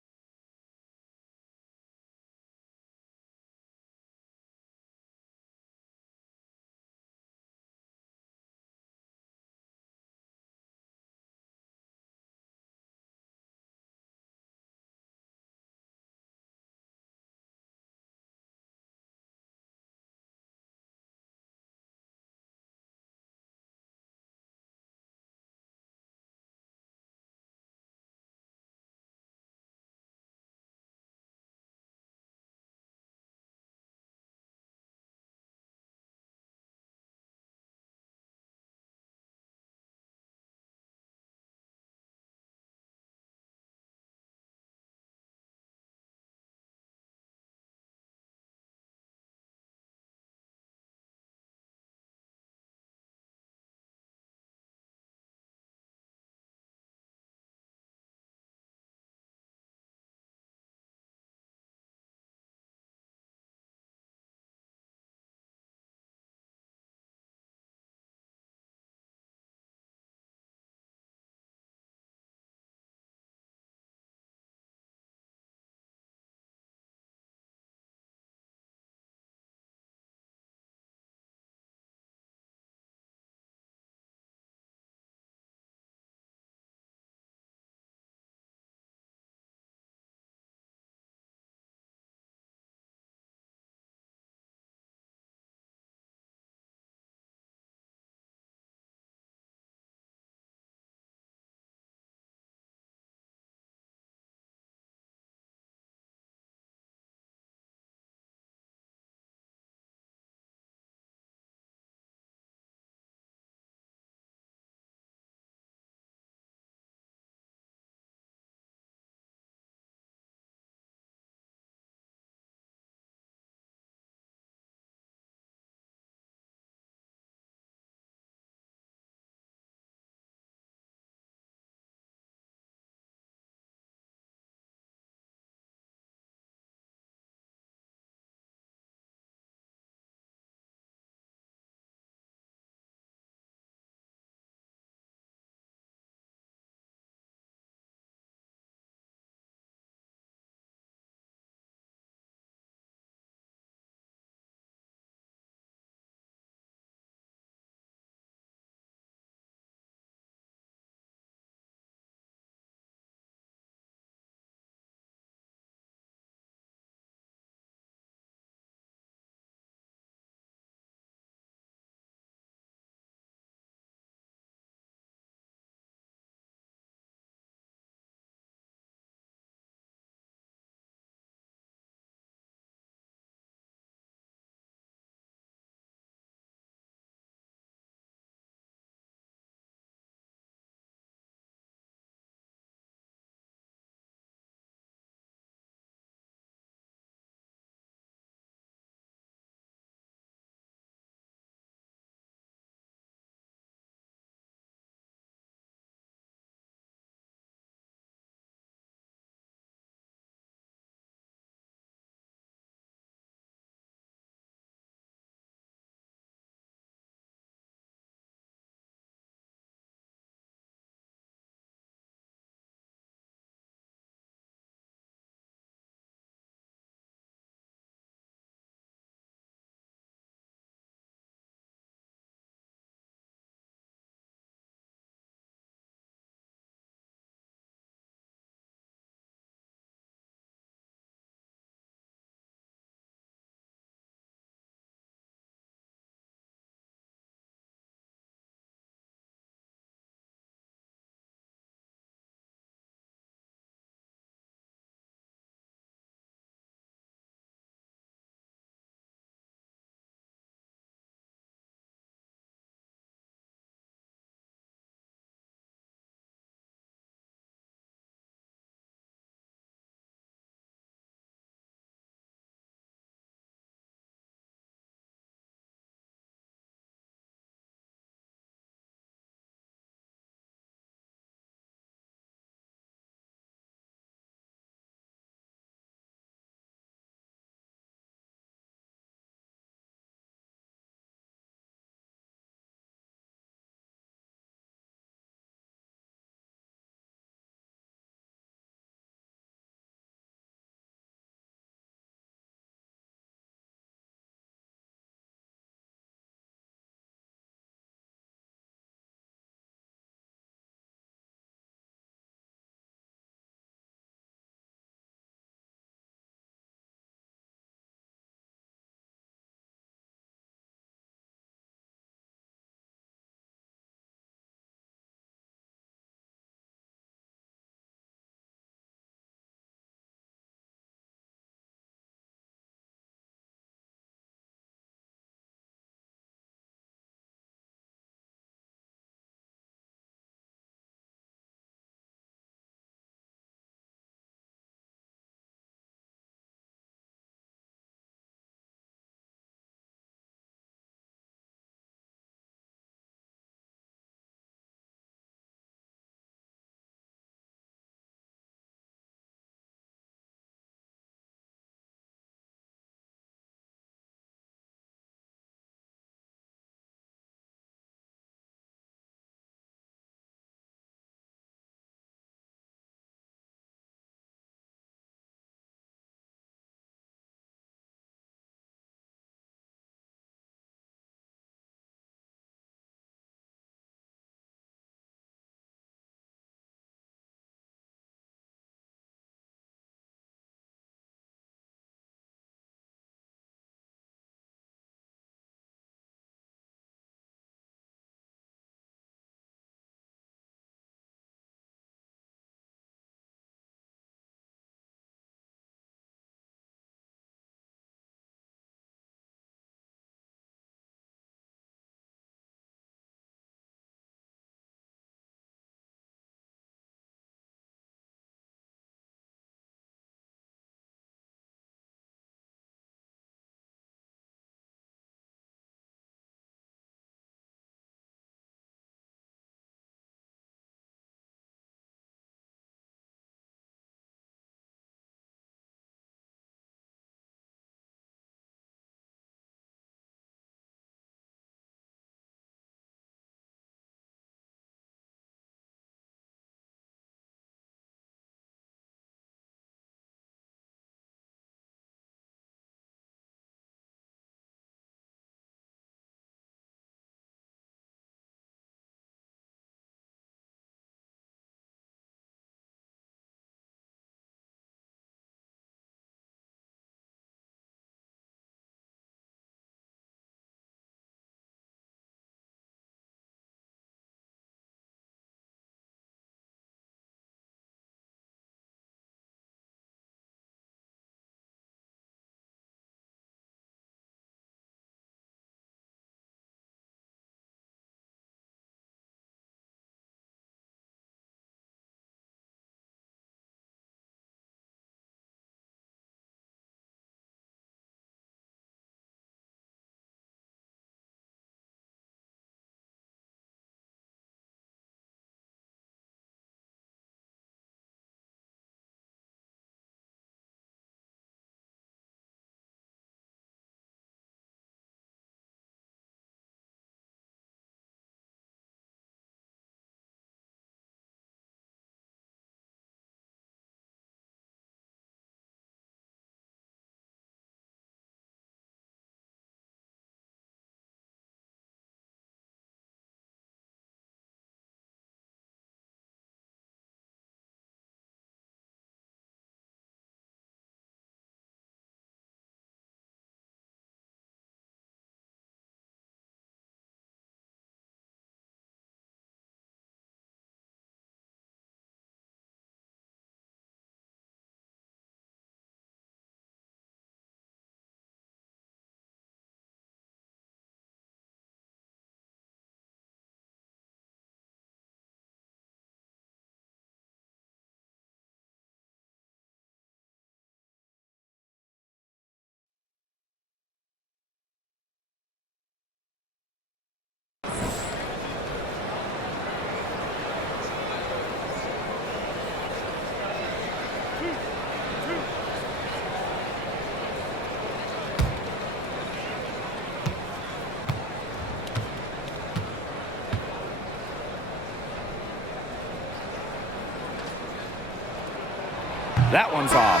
That one's off.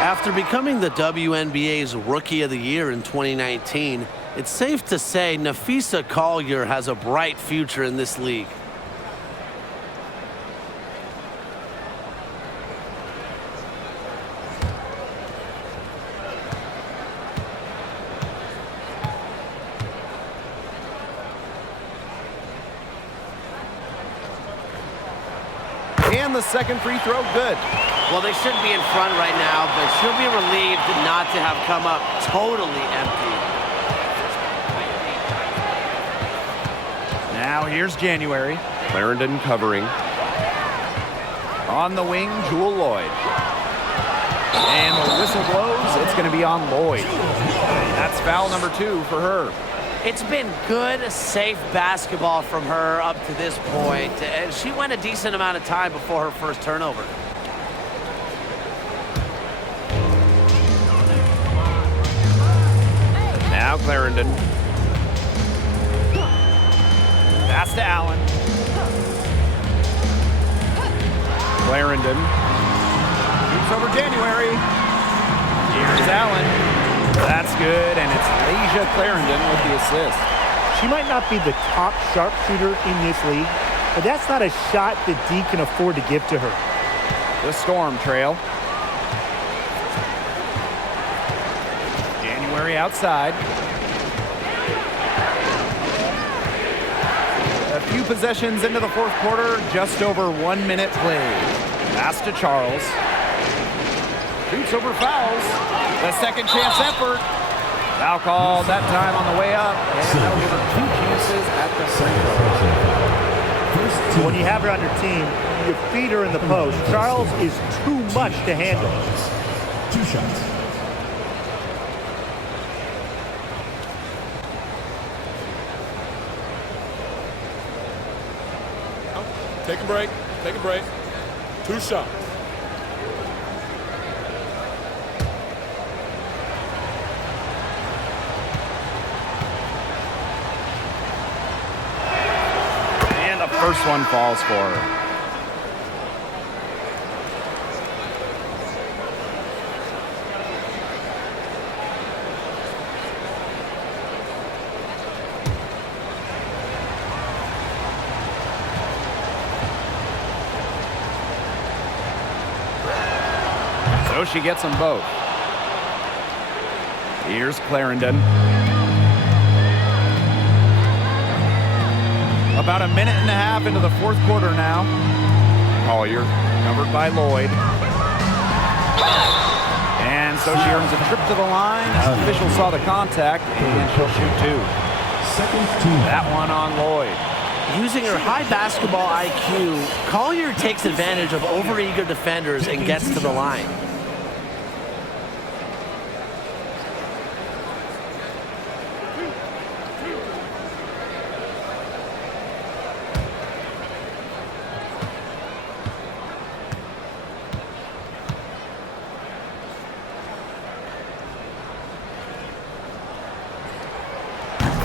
After becoming the WNBA's Rookie of the Year in 2019, it's safe to say Nafisa Collier has a bright future in this league. And the second free throw, good. Well, they should be in front right now, but she'll be relieved not to have come up totally empty. Now here's January. Clarendon covering. On the wing, Jewel Lloyd. And the whistle blows. It's going to be on Lloyd. That's foul number 2 for her. It's been good, safe basketball from her up to this point, and she went a decent amount of time before her first turnover. Now Clarendon. Pass to Allen. Clarendon. Shoots over January. Here's Allen. That's good, and it's Lasia Clarendon with the assist. She might not be the top sharpshooter in this league, but that's not a shot that D can afford to give to her. The Storm trail. January outside. A few possessions into the fourth quarter, just over 1 minute played. Pass to Charles. Shoots over fouls. The second chance effort. Foul called that time on the way up. And that'll give her 2 chances at the free throw. When you have her on your team, you feed her in the post. Charles is too much to handle. 2 shots. Take a break. Take a break. 2 shots. And the first one falls for her. So she gets them both. Here's Clarendon. About a minute and a half into the fourth quarter now. Collier covered by Lloyd. And so she earns a trip to the line. Official saw the contact, and she'll shoot 2. That one on Lloyd. Using her high basketball IQ, Collier takes advantage of overeager defenders and gets to the line.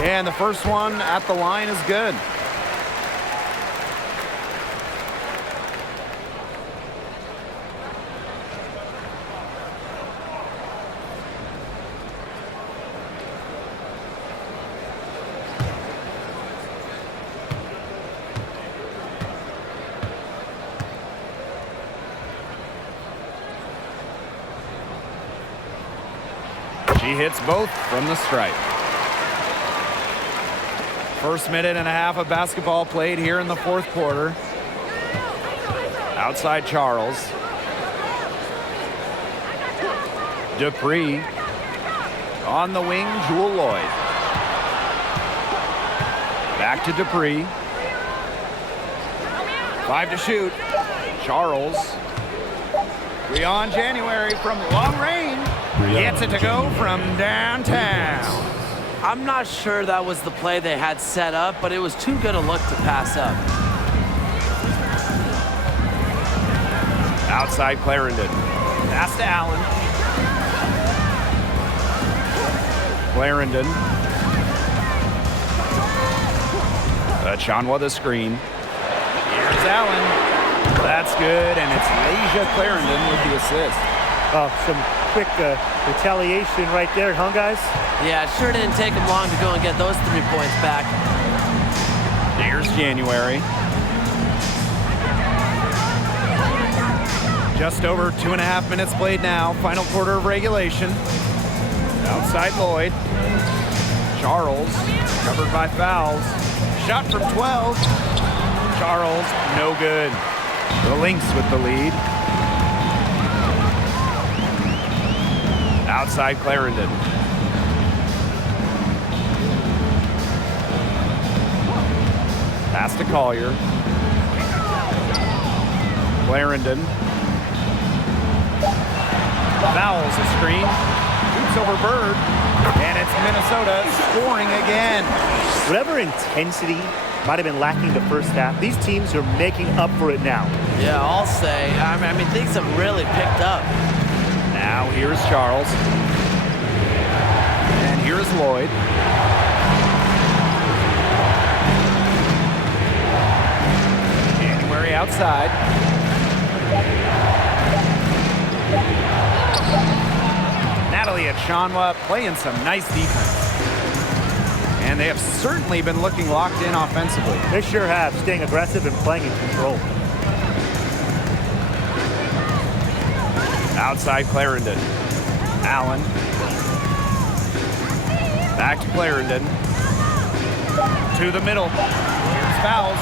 And the first one at the line is good. She hits both from the stripe. First minute and a half of basketball played here in the fourth quarter. Outside Charles. Dupree. On the wing, Jewel Lloyd. Back to Dupree. 5 to shoot. Charles. 3 on January from long range. Gets it to go from downtown. I'm not sure that was the play they had set up, but it was too good a look to pass up. Outside Clarendon. Pass to Allen. Clarendon. Chanwa the screen. Here's Allen. That's good, and it's Asia Clarendon with the assist. Oh, some quick retaliation right there, huh, guys? Yeah, it sure didn't take him long to go and get those 3 points back. Here's January. Just over 2.5 minutes played now. Final quarter of regulation. Outside Lloyd. Charles, covered by fouls. Shot from 12. Charles, no good. The Lynx with the lead. Outside Clarendon. Pass to Collier. Clarendon. Fouls a screen. Shoots over Bird. And it's Minnesota scoring again. Whatever intensity might have been lacking the first half, these teams are making up for it now. Yeah, I'll say. I mean, things have really picked up. Now here's Charles. And here's Lloyd. January outside. Natalie Achanwa playing some nice defense. And they have certainly been looking locked in offensively. They sure have, staying aggressive and playing in control. Outside Clarendon. Allen. Back to Clarendon. To the middle. Here's fouls.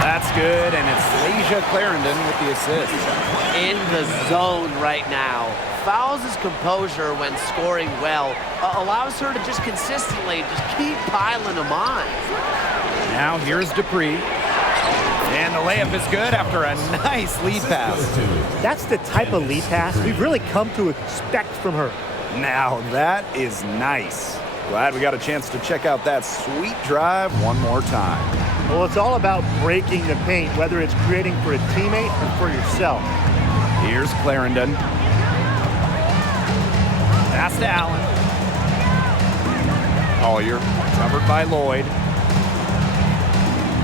That's good, and it's Asia Clarendon with the assist. In the zone right now. Fouls his composure when scoring well. Allows her to just consistently just keep piling them on. Now here's Dupree. And the layup is good after a nice lead pass. That's the type of lead pass we've really come to expect from her. Now that is nice. Glad we got a chance to check out that sweet drive one more time. Well, it's all about breaking the paint, whether it's creating for a teammate or for yourself. Here's Clarendon. Pass to Allen. Collier, covered by Lloyd.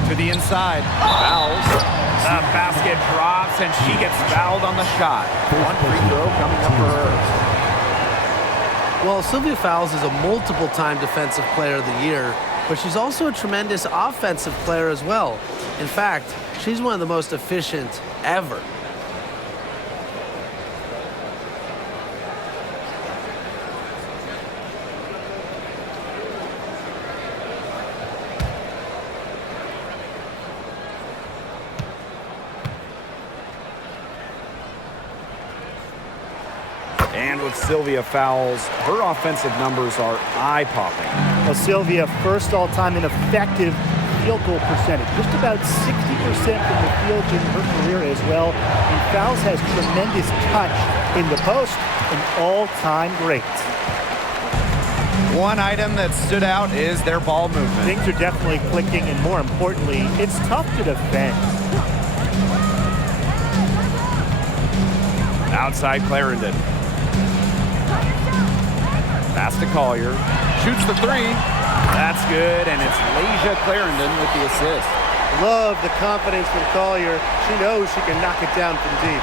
To the inside. Fouls. The basket drops, and she gets fouled on the shot. One free throw coming up for her. Well, Sylvia Fowles is a multiple-time Defensive Player of the Year, but she's also a tremendous offensive player as well. In fact, she's one of the most efficient ever. And with Sylvia Fowles, her offensive numbers are eye-popping. Well, Sylvia, first all-time in effective field goal percentage, just about 60% from the field in her career as well. And Fowles has tremendous touch in the post, an all-time great. One item that stood out is their ball movement. Things are definitely clicking, and more importantly, it's tough to defend. Outside Clarendon. Pass to Collier. Shoots the three. That's good, and it's Asia Clarendon with the assist. Love the confidence from Collier. She knows she can knock it down from deep.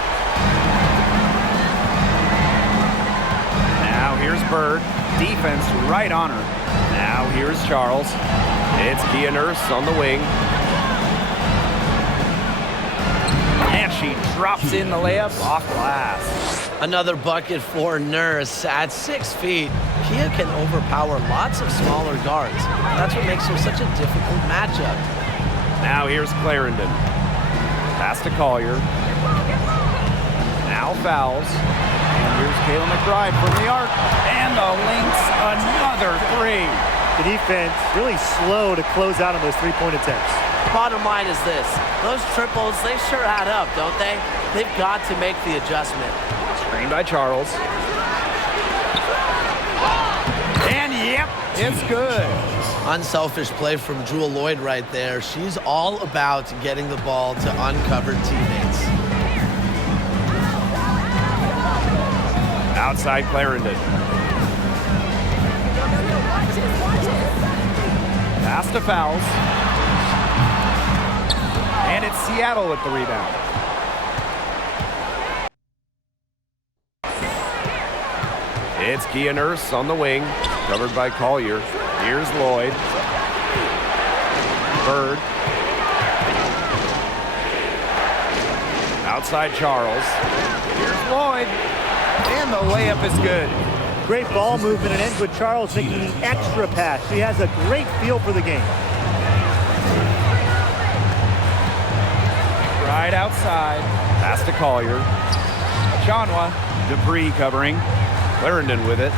Now here's Bird. Defense right on her. Now here's Charles. It's Kia Nurse on the wing. And she drops in the layup off glass. Another bucket for Nurse. At 6 feet, Kia can overpower lots of smaller guards. That's what makes her such a difficult matchup. Now here's Clarendon. Pass to Collier. Now Fowles. And here's Kayla McBride from the arc. And the Lynx, another three. The defense really slow to close out on those three-point attempts. Bottom line is this. Those triples, they sure add up, don't they? They've got to make the adjustment. Screen by Charles. And yep, it's good. Unselfish play from Jewel Lloyd right there. She's all about getting the ball to uncovered teammates. Outside Clarendon. Pass to Fowles. And it's Seattle with the rebound. It's Kia Nurse on the wing, covered by Collier. Here's Lloyd. Bird. Outside Charles. Here's Lloyd. And the layup is good. Great ball movement and ends with Charles making the extra pass. She has a great feel for the game. Right outside. Pass to Collier. Chanwa. Dupree covering. Clarendon with it.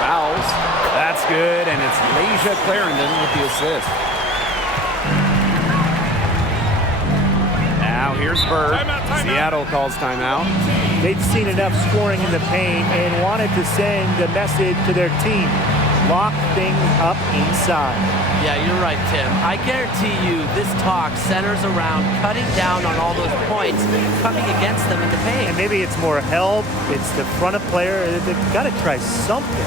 Fouls. That's good, and it's Leisha Clarendon with the assist. Now here's Bird. Timeout. Seattle calls timeout. They'd seen enough scoring in the paint and wanted to send a message to their team. Lock things up inside. Yeah, you're right, Tim. I guarantee you this talk centers around cutting down on all those points coming against them in the paint. And maybe it's more help. It's the front of player. They've got to try something.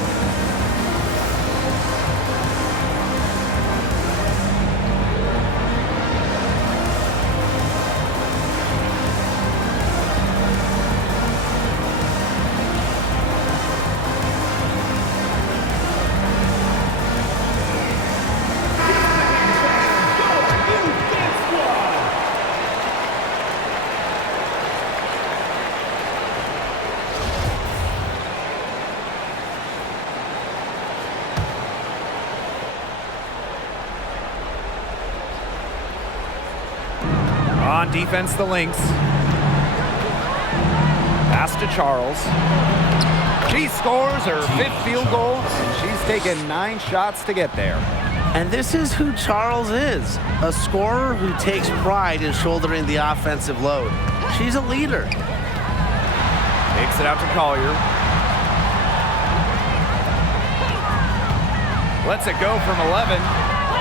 On defense, the Lynx. Pass to Charles. She scores her 5th field goal, and she's taken 9 shots to get there. And this is who Charles is, a scorer who takes pride in shouldering the offensive load. She's a leader. Takes it out to Collier. Lets it go from 11,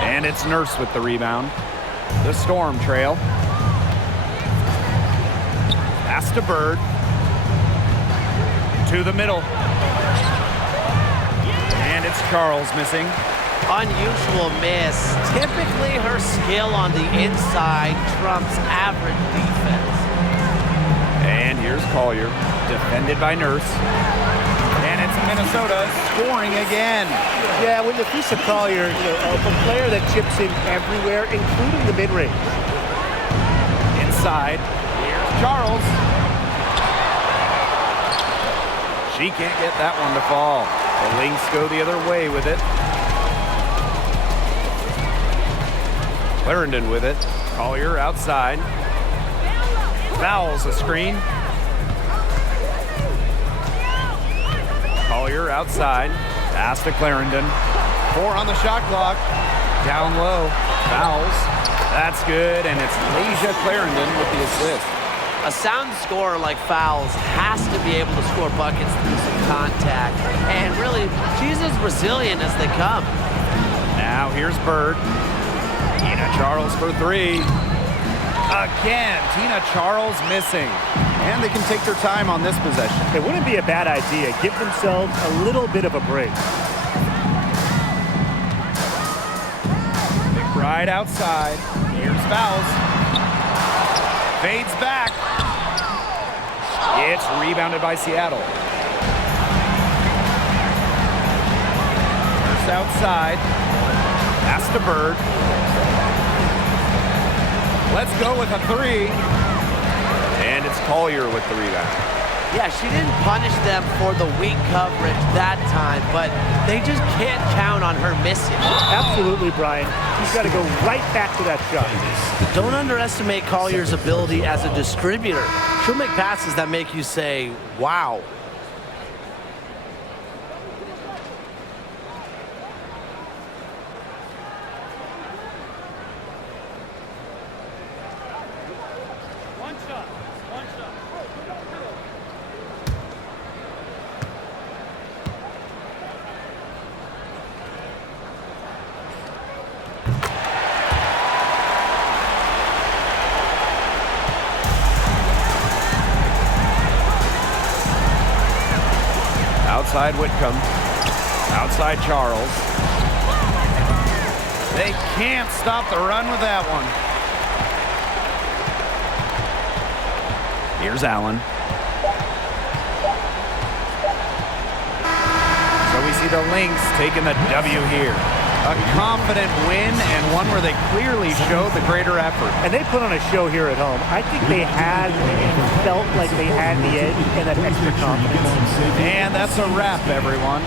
and it's Nurse with the rebound. The Storm trail. Pass to Bird. To the middle. And it's Charles missing. Unusual miss. Typically her skill on the inside trumps average defense. And here's Collier, defended by Nurse. And it's Minnesota scoring again. Yeah, with Lisa Collier, a player that chips in everywhere, including the mid-range. Inside, here's Charles. She can't get that one to fall. The Lynx go the other way with it. Clarendon with it. Collier outside. Fouls the screen. Collier outside. Pass to Clarendon. 4 on the shot clock. Down low. Fouls. That's good, and it's Leisha Clarendon with the assist. A sound scorer like Fouls has to be able to score buckets through some contact. And really, she's as resilient as they come. Now here's Bird. Tina Charles for 3. Again, Tina Charles missing. And they can take their time on this possession. It wouldn't be a bad idea. Give themselves a little bit of a break. Right outside. Here's Fouls. Fades back. It's rebounded by Seattle. First outside. Pass to Bird. Let's go with a 3. And it's Collier with the rebound. Yeah, she didn't punish them for the weak coverage that time, but they just can't count on her missing. Absolutely, Brian. She's got to go right back to that shot. Don't underestimate Collier's ability as a distributor. She'll make passes that make you say, wow. Outside Whitcomb. Outside Charles. They can't stop the run with that one. Here's Allen. So we see the Lynx taking the W here. A confident win and one where they clearly showed the greater effort. And they put on a show here at home. I think they had and felt like they had the edge and that extra confidence. And that's a wrap, everyone.